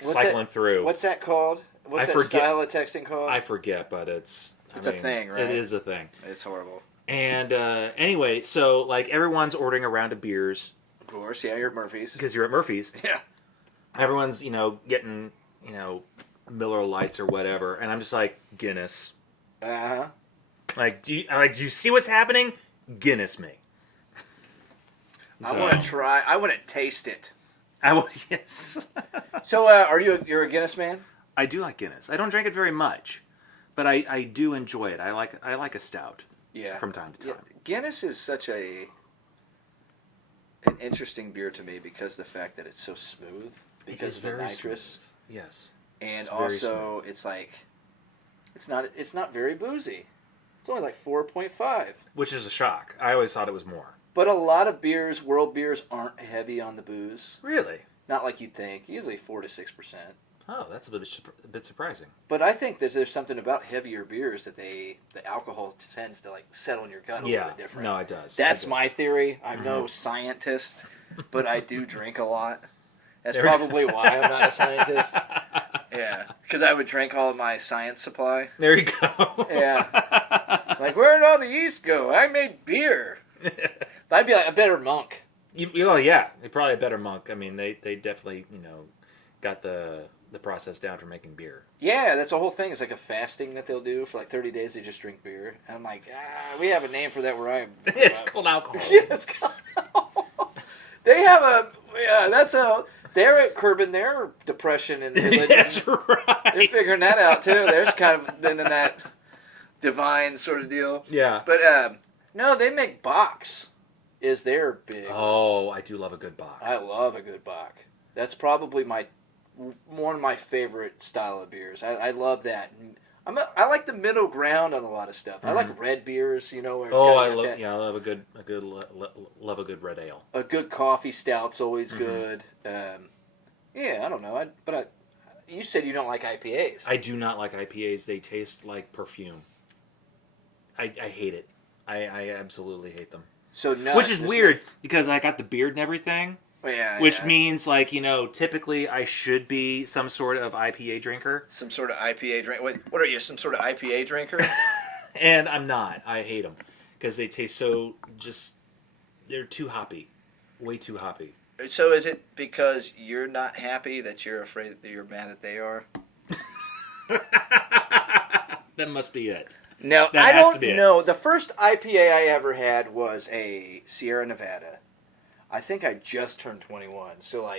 Cycling through. What's that called? What's that style of texting called? I forget, but it's a thing, right? It is a thing. It's horrible. And anyway, so like everyone's ordering a round of beers. Of course, yeah, you're at Murphy's. Because you're at Murphy's. Yeah. Everyone's, getting, Miller Lights or whatever, and I'm just like, Guinness. Uh-huh. Like, do you see what's happening? Guinness me. I want to try. I want to taste it. Yes. So, you're a Guinness man? I do like Guinness. I don't drink it very much, but I do enjoy it. I like a stout. Yeah. From time to time. Yeah. Guinness is such an interesting beer to me because of the fact that it's so smooth. Because of the nitrous. Smooth. Yes. And also, it's like, it's not very boozy. It's only like 4.5. Which is a shock. I always thought it was more. But a lot of beers, world beers, aren't heavy on the booze. Really? Not like you'd think. Usually 4 to 6%. Oh, that's a bit surprising. But I think there's something about heavier beers that the alcohol tends to like settle in your gut a little bit different. No, it does. That's it does. my theory. I'm no scientist, but I do drink a lot. That's There- probably why I'm not a scientist. Yeah, because I would drink all of my science supply. There you go. Yeah. Like, where'd all the yeast go? I made beer. I'd be like a better monk. Oh yeah, they're probably a better monk. I mean, they definitely got the process down for making beer. Yeah, that's the whole thing. It's like a fasting that they'll do for like 30 days. They just drink beer. And I'm like, we have a name for that where I am. It's called alcohol. Yeah, it's called. They have they're at curbing their depression and religion. That's right. They're figuring that out too. There's kind of been in that divine sort of deal. Yeah. But no, they make Bocks. Is their big? Oh, I do love a good Bock. I love a good Bock. That's probably one of my favorite style of beers. I love that. I like the middle ground on a lot of stuff. I like red beers, where it's I got love that. I love love a good red ale. A good coffee stout's always good. I don't know. You said you don't like IPAs. I do not like IPAs. They taste like perfume. I hate it. I absolutely hate them. So nuts. Which is weird because I got the beard and everything. Yeah. Which means, typically I should be some sort of IPA drinker. Some sort of IPA drink. Wait, what are you? Some sort of IPA drinker? And I'm not. I hate them because they taste they're too hoppy. Way too hoppy. So is it because you're not happy that you're afraid that you're mad that they are? That must be it. No, That I has to don't be it. know. The first IPA I ever had was a Sierra Nevada. I think I just turned 21. So,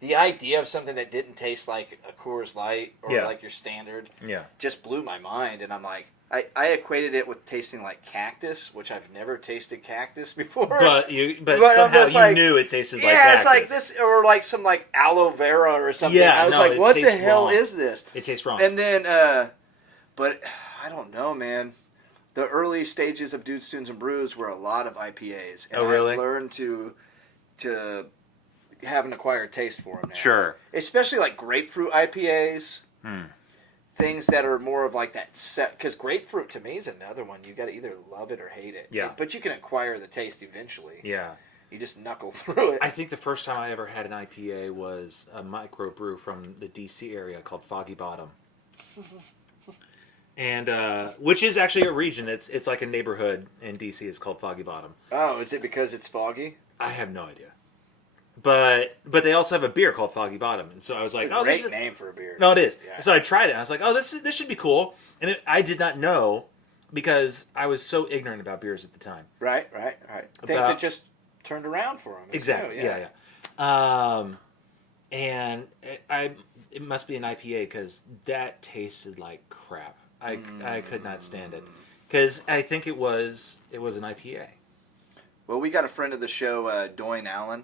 the idea of something that didn't taste like a Coors Light or like your standard just blew my mind. And I'm like, I equated it with tasting like cactus, which I've never tasted cactus before. But I'm somehow just you knew it tasted like yeah, cactus. it's like this, or like some aloe vera or something. Yeah, I was no, like, it what the tastes hell wrong. is this? It tastes wrong. And then, but I don't know, man. The early stages of Dudes, Tunes, and Brews were a lot of IPAs. And Oh, really? I learned to have an acquired taste for them now. Sure. Especially like grapefruit IPAs. Things that are more of like that set. Because grapefruit to me is another one. You got to either love it or hate it. Yeah. But you can acquire the taste eventually. Yeah. You just knuckle through it. I think the first time I ever had an IPA was a microbrew from the DC area called Foggy Bottom. And which is actually a region. It's like a neighborhood in DC. It's called Foggy Bottom. Oh, is it because it's foggy? I have no idea. But they also have a beer called Foggy Bottom, and so I was like, It's a "Oh, great this is name for a beer. no, it is." Yeah. So I tried it. And I was like, "Oh, this should be cool." And I did not know because I was so ignorant about beers at the time. Right. Things that just turned around for them. Exactly. Yeah. And it must be an IPA because that tasted like crap. I could not stand it because I think it was an IPA. Well, we got a friend of the show, Doyne Allen.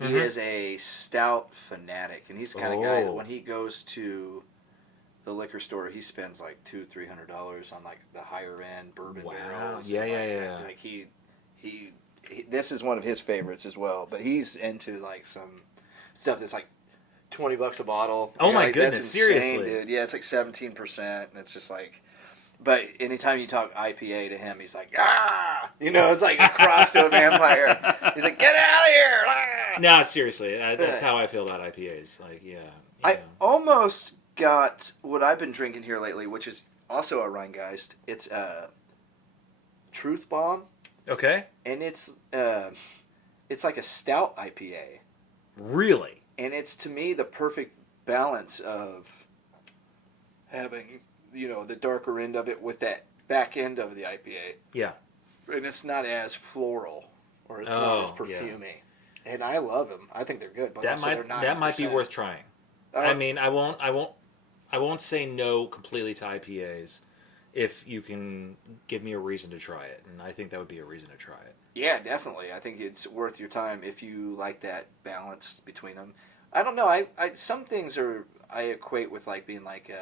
He is a stout fanatic, and he's the kind of guy that when he goes to the liquor store, he spends like $200-300 on like the higher end bourbon barrels. Yeah. Like he, this is one of his favorites as well. But he's into like some stuff that's like $20 a bottle. Oh my like, goodness, that's insane, seriously, dude. Yeah, it's like 17%, and it's just like. But anytime you talk IPA to him, he's like, ah! It's like a cross to a vampire. He's like, get out of here! Ah! No, seriously, that's how I feel about IPAs. Like, yeah. I almost got what I've been drinking here lately, which is also a Rheingeist. It's Truth Bomb. Okay. And it's like a stout IPA. Really? And it's, to me, the perfect balance of having... the darker end of it with that back end of the IPA. Yeah. And it's not as floral, or it's not as perfumey. Yeah. And I love them. I think they're good, but that might be worth trying. I mean, I won't say no completely to IPAs if you can give me a reason to try it, and I think that would be a reason to try it. Yeah, definitely. I think it's worth your time if you like that balance between them. I don't know. I some things I equate with like being like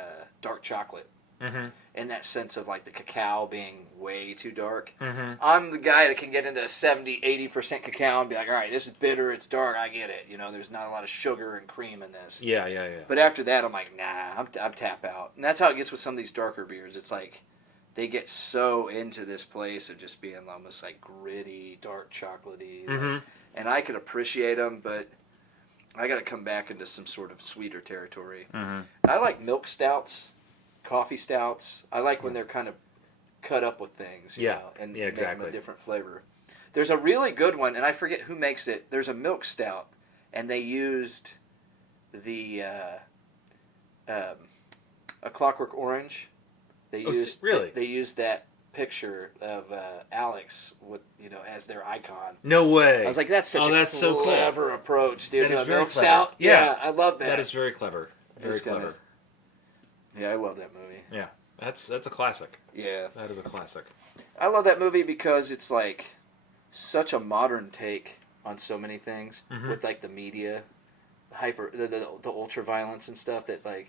dark chocolate. Mm-hmm. in that sense of like the cacao being way too dark. Mm-hmm. I'm the guy that can get into 70, 80% cacao and be like, all right, this is bitter, it's dark, I get it. There's not a lot of sugar and cream in this. Yeah. But after that, I'm like, nah, I'm tap out. And that's how it gets with some of these darker beers. It's like they get so into this place of just being almost like gritty, dark, chocolatey. Mm-hmm. And I can appreciate them, but I got to come back into some sort of sweeter territory. Mm-hmm. I like milk stouts, coffee stouts. I like when they're kind of cut up with things, and make them a different flavor. There's a really good one, and I forget who makes it. There's a milk stout, and they used the A Clockwork Orange. They used that picture of Alex with as their icon. No way. I was like, that's such a so clever approach, dude. That is very milk clever. stout. Yeah, I love that. That is very clever. Very clever. Yeah, I love that movie. Yeah, that's a classic. Yeah, that is a classic. I love that movie because it's like such a modern take on so many things with like the media, the ultra violence and stuff that like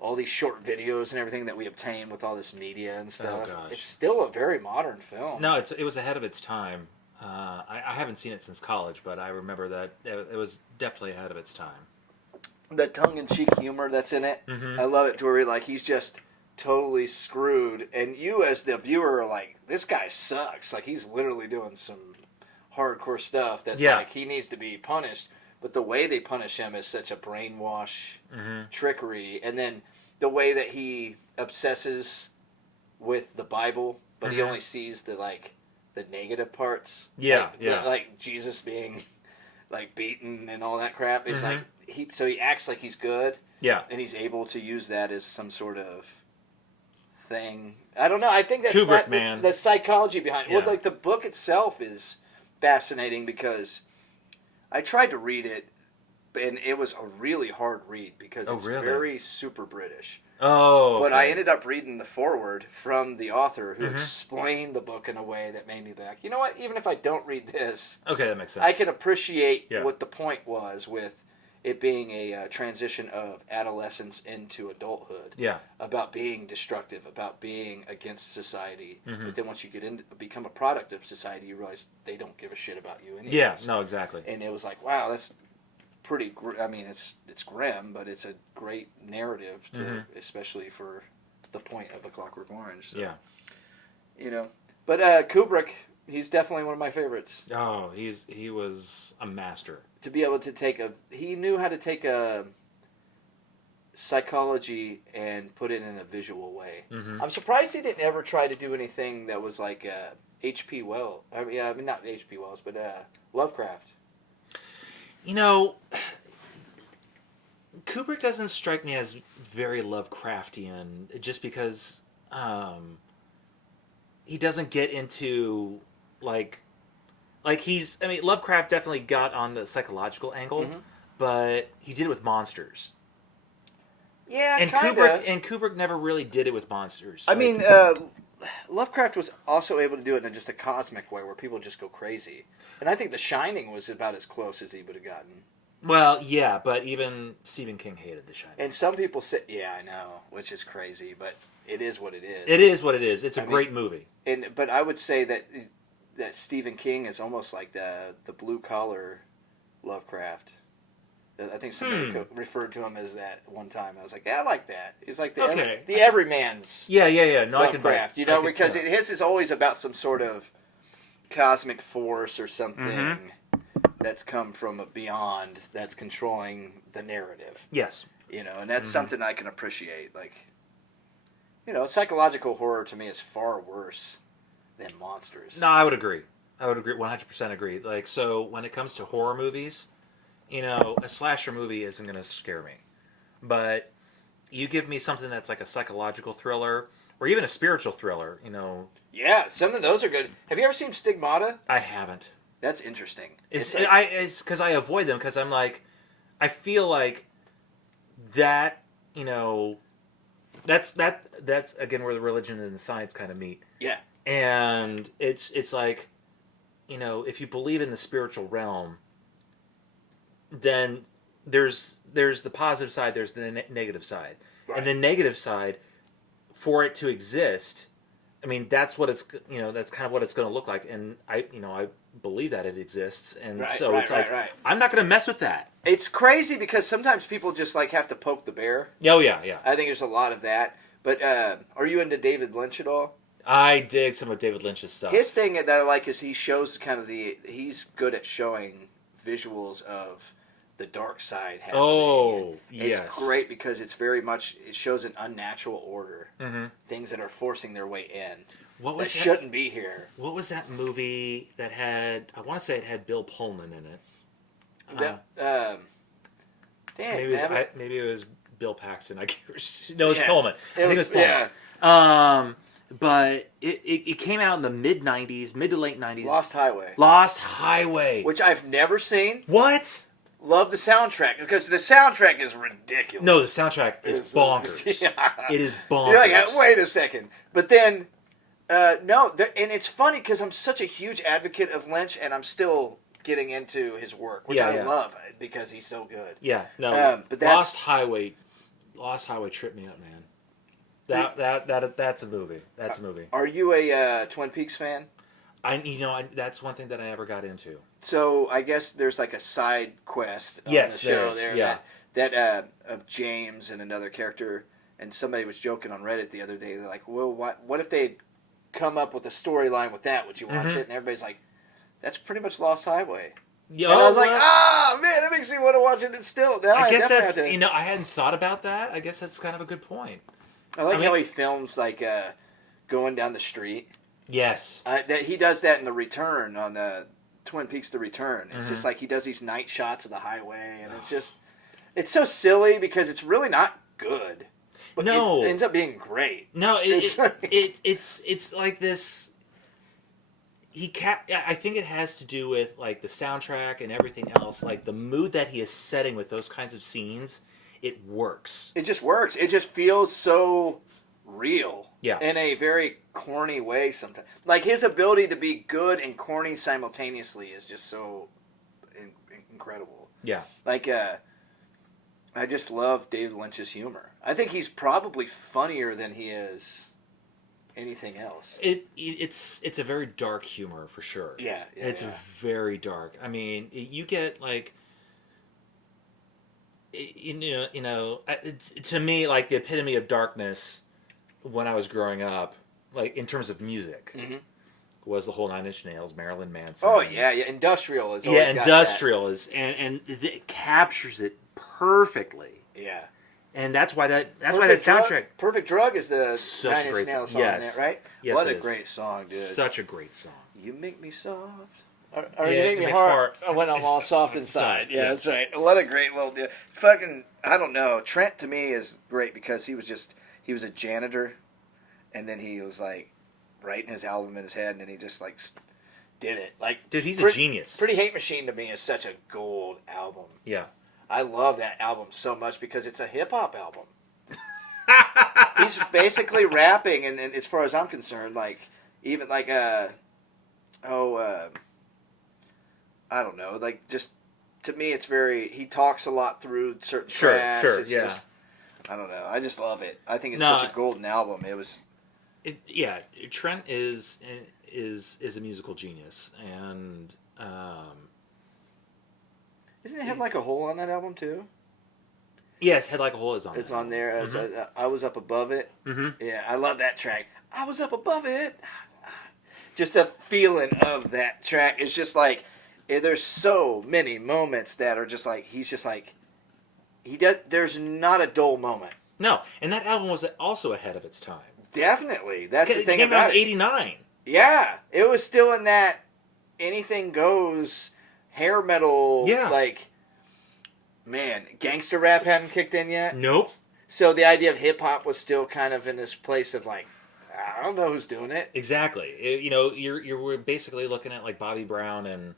all these short videos and everything that we obtain with all this media and stuff. Oh gosh, it's still a very modern film. No, it was ahead of its time. I haven't seen it since college, but I remember that it was definitely ahead of its time. The tongue-in-cheek humor that's in it, I love it. To where like he's just totally screwed, and you as the viewer are like, this guy sucks. Like he's literally doing some hardcore stuff that's like he needs to be punished. But the way they punish him is such a brainwash trickery, and then the way that he obsesses with the Bible, but he only sees the negative parts. Like Jesus being like beaten and all that crap. It's like he acts like he's good. Yeah, and he's able to use that as some sort of thing. I don't know. I think that's Kubrick, man. The psychology behind it. Well, like the book itself is fascinating because I tried to read it, and it was a really hard read because it's very super British. Oh, okay. But I ended up reading the foreword from the author who explained the book in a way that made me be like, you know what? Even if I don't read this, okay, that makes sense. I can appreciate what the point was with it being a transition of adolescence into adulthood. Yeah, about being destructive, about being against society. But then once you become a product of society, you realize they don't give a shit about you anyways. Yeah, no, exactly. And it was like, wow, that's pretty. I mean, it's grim, but it's a great narrative, especially for the point of A Clockwork Orange. So, yeah, But Kubrick, he's definitely one of my favorites. Oh, he was a master. To be able to he knew how to take a psychology and put it in a visual way. I'm surprised he didn't ever try to do anything that was like H.P. Wells. I mean, not H.P. Wells, but Lovecraft. Kubrick doesn't strike me as very Lovecraftian, just because he doesn't get into like Lovecraft definitely got on the psychological angle, but he did it with monsters. Yeah, and kinda. Kubrick never really did it with monsters. I mean, Lovecraft was also able to do it in just a cosmic way where people just go crazy. And I think The Shining was about as close as he would have gotten. Well, yeah, but even Stephen King hated The Shining. And some people say, yeah, I know, which is crazy, but it is what it is. It is what it is. It's a great movie. But I would say that Stephen King is almost like the blue-collar Lovecraft. I think somebody referred to him as that one time. I was like, yeah, I like that. He's like the everyman's No, Lovecraft, because his is always about some sort of cosmic force or something that's come from beyond that's controlling the narrative. Yes. And that's something I can appreciate. Like, psychological horror to me is far worse than monsters. No, I would agree. 100% agree. Like, so when it comes to horror movies, a slasher movie isn't going to scare me. But you give me something that's like a psychological thriller, or even a spiritual thriller, Yeah, some of those are good. Have you ever seen Stigmata? I haven't. That's interesting. It's because I avoid them because I'm like, I feel like that, that's again where the religion and the science kind of meet. Yeah. And it's like, if you believe in the spiritual realm, then there's the positive side, there's the negative side. Right. And the negative side for it to exist, I mean, that's what it's, that's kind of what it's going to look like. And I believe that it exists. And so it's like, I'm not going to mess with that. It's crazy because sometimes people just like have to poke the bear. Oh, yeah. I think there's a lot of that. But are you into David Lynch at all? I dig some of David Lynch's stuff. His thing that I like is he shows kind of he's good at showing visuals of the dark side happening. Oh, yes. It's great because it's very much, it shows an unnatural order. Mm-hmm. Things that are forcing their way in. What was that shouldn't be here. What was that movie that had, I want to say it had Bill Pullman in it. Maybe it was Bill Paxton. No, it was Pullman. I think it was Pullman. Yeah. But it came out in the mid to late 90s. Lost Highway. Which I've never seen. What? Love the soundtrack because the soundtrack is ridiculous. No, the soundtrack is bonkers. Yeah. It is bonkers. You're like, wait a second. But then, no, and it's funny because I'm such a huge advocate of Lynch, and I'm still getting into his work, which I love because he's so good. Yeah, no. But Lost Highway tripped me up, man. That's a movie. That's a movie. Are you a Twin Peaks fan? That's one thing that I never got into. So I guess there's like a side quest on the show there that of James and another character, and somebody was joking on Reddit the other day. They're like, "Well, what if they'd come up with a storyline with that? Would you watch it?" And everybody's like, "That's pretty much Lost Highway." And I was like, man, that makes me want to watch it. Still, I guess that's I hadn't thought about that. I guess that's kind of a good point. I like how he films like going down the street. Yes, that he does that in The Return on the Twin Peaks: The Return. It's just like he does these night shots of the highway, and it's so silly because it's really not good. But it ends up being great. No, it's like this. I think it has to do with like the soundtrack and everything else, like the mood that he is setting with those kinds of scenes. It works. It just works. It just feels so real. Yeah. In a very corny way sometimes. Like his ability to be good and corny simultaneously is just so incredible. Yeah. Like I just love David Lynch's humor. I think he's probably funnier than he is anything else. It's a very dark humor for sure. Yeah. It's very dark. I mean, you get like it's to me like the epitome of darkness when I was growing up, like in terms of music, was the whole Nine Inch Nails, Marilyn Manson. Oh yeah, Industrial is and it captures it perfectly. Yeah, and that's why that soundtrack. Perfect Drug is the Nine Inch Nails song in it, right? Yes, what a great song, dude! Such a great song. You make me soft. Or you make me hard when I'm all soft inside. Yeah, that's right. What a great little deal. Fucking, I don't know. Trent to me is great because he was a janitor, and then he was like writing his album in his head, and then he just like did it. Like, dude, he's a genius. Pretty Hate Machine to me is such a gold album. Yeah, I love that album so much because it's a hip hop album. He's basically rapping, and as far as I'm concerned, like even like I don't know, like just to me, it's very. He talks a lot through certain tracks. It's just, I don't know. I just love it. I think it's such a golden album. It was. Trent is a musical genius, and isn't it Head Like a Hole on that album too? Yes, Head Like a Hole is on. It's on there. I Was Up Above It. Mm-hmm. Yeah, I love that track. I was up above it. Just a feeling of that track. It's just like. There's so many moments that are just like he's just like he does. There's not a dull moment. No, and that album was also ahead of its time. Definitely, that's the thing about it. It came out in '89. Yeah, it was still in that anything goes hair metal. Yeah, like man, gangster rap hadn't kicked in yet. Nope. So the idea of hip hop was still kind of in this place of like. I don't know who's doing it. Exactly. You're basically looking at like Bobby Brown and.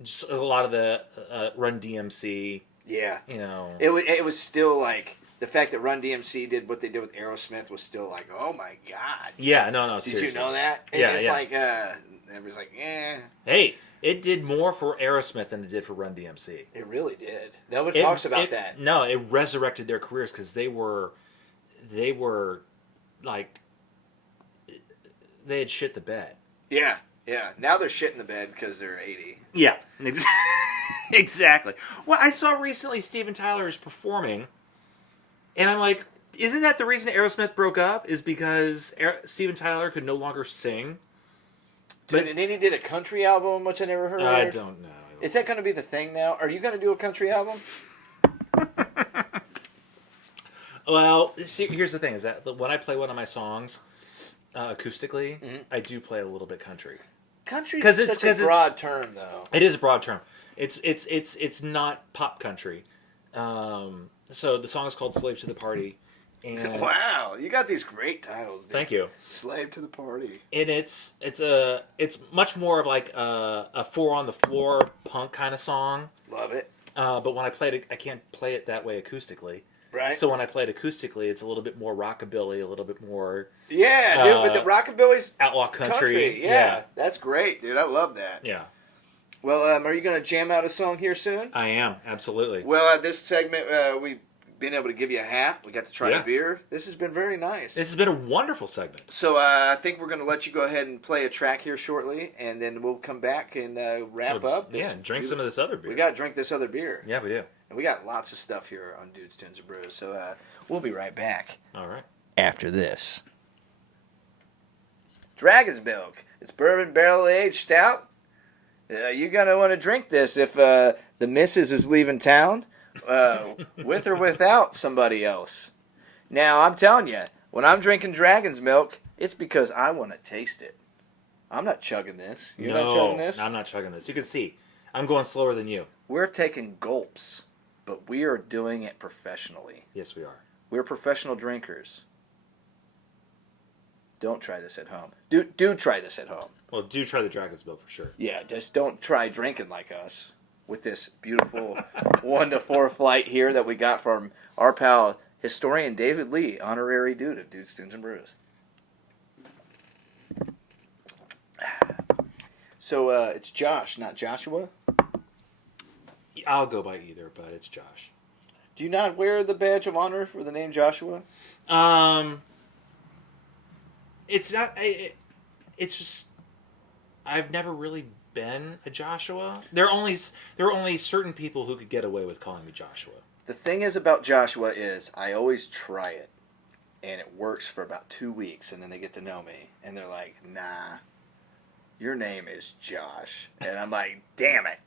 Just a lot of the Run DMC. Yeah. It was still like the fact that Run DMC did what they did with Aerosmith was still like, oh my god. Yeah, no, seriously. Did you know that? Yeah, it's like everybody's like, Hey, It did more for Aerosmith than it did for Run DMC. It really did. Nobody talks about that. No, it resurrected their careers because they were like, they had shit the bed. Yeah. Now they're shit in the bed because they're 80. Yeah, exactly. Well, I saw recently Steven Tyler is performing, and I'm like, isn't that the reason Aerosmith broke up? Is because Steven Tyler could no longer sing? Dude, and then he did a country album, which I never heard of. I don't know. Is that going to be the thing now? Are you going to do a country album? Well, see, here's the thing: is that when I play one of my songs acoustically, I do play a little bit country. Country is such a broad term, though. It is a broad term. It's not pop country. So the song is called "Slave to the Party." And wow, you got these great titles, dude. Thank you. Slave to the Party. And it's much more of like a 4 on the floor punk kind of song. Love it. But when I play it, I can't play it that way acoustically. Right. So when I play it acoustically, it's a little bit more rockabilly, a little bit more yeah, dude. But the rockabilly's outlaw country. Yeah, that's great, dude. I love that. Yeah. Well, are you going to jam out a song here soon? I am, absolutely. Well, this segment we've been able to give you a hat. We got to try a beer. This has been very nice. This has been a wonderful segment. So I think we're going to let you go ahead and play a track here shortly, and then we'll come back and wrap up. Drink some of this other beer. We got to drink this other beer. Yeah, we do. And we got lots of stuff here on Dudes, Tunes, and Brews. So we'll be right back. All right. After this. Dragon's Milk. It's bourbon barrel-aged stout. You're going to want to drink this if the missus is leaving town. With or without somebody else. Now, I'm telling you, when I'm drinking Dragon's Milk, it's because I want to taste it. I'm not chugging this. You're not chugging this? No, I'm not chugging this. You can see, I'm going slower than you. We're taking gulps, but we are doing it professionally. Yes, we are. We're professional drinkers. Don't try this at home. Do try this at home. Well, do try the Dragon's Milk for sure. Yeah, just don't try drinking like us. With this beautiful 1 to 4 flight here that we got from our pal, historian David Lee, Honorary Dude of Dudes, Tunes, and Brews. So it's Josh, not Joshua? I'll go by either, but it's Josh. Do you not wear the badge of honor for the name Joshua? It's not. It's just I've never really been a Joshua. There are only certain people who could get away with calling me Joshua. The thing is about Joshua is I always try it, and it works for about 2 weeks, and then they get to know me, and they're like, nah, your name is Josh. And I'm like, damn it.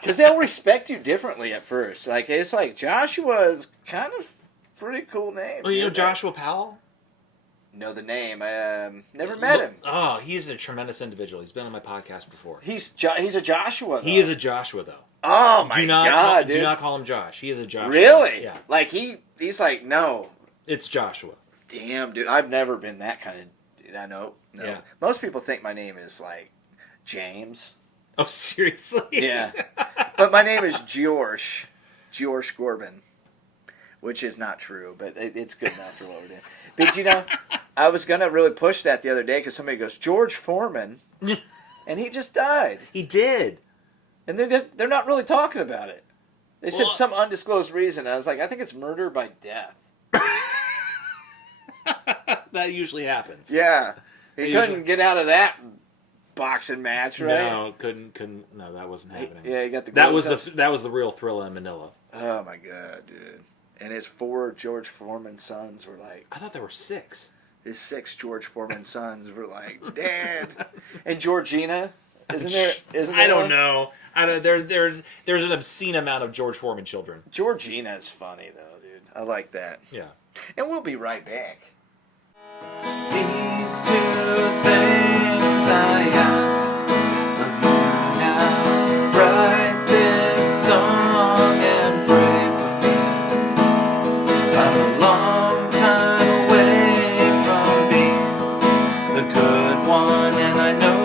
Because they'll respect you differently at first. Like, it's like, Joshua is kind of a pretty cool name. Well, you know Joshua Powell? Know the name. Never met him. Oh, he's a tremendous individual. He's been on my podcast before. He's a Joshua, though. He is a Joshua, though. Oh, my God, dude. Do not call him Josh. He is a Joshua. Really? Yeah. Like, he's like, no. It's Joshua. Damn, dude. I've never been that kind of dude. I know. No. Yeah. Most people think my name is, like, James. Oh, seriously? Yeah. But my name is Jeorsh Gorbein, which is not true, but it's good enough for what we're doing. But, you know, I was going to really push that the other day because somebody goes, George Foreman, and he just died. He did. And they're not really talking about it. They said some undisclosed reason. I was like, I think it's murder by death. That usually happens. Yeah. He couldn't get out of that boxing match, right? No, couldn't. No, that wasn't happening. Yeah, he got the. That was the real Thrilla in Manila. Oh my God, dude! And his 4 George Foreman sons were like. I thought there were 6. His 6 George Foreman sons were like, Dad, and Georgina, isn't there? I don't know. There's an obscene amount of George Foreman children. Georgina's funny though, dude. I like that. Yeah. And we'll be right back. These 2 things I ask of you now. Write this song and pray for me. I'm a long time away from being the good one, and I know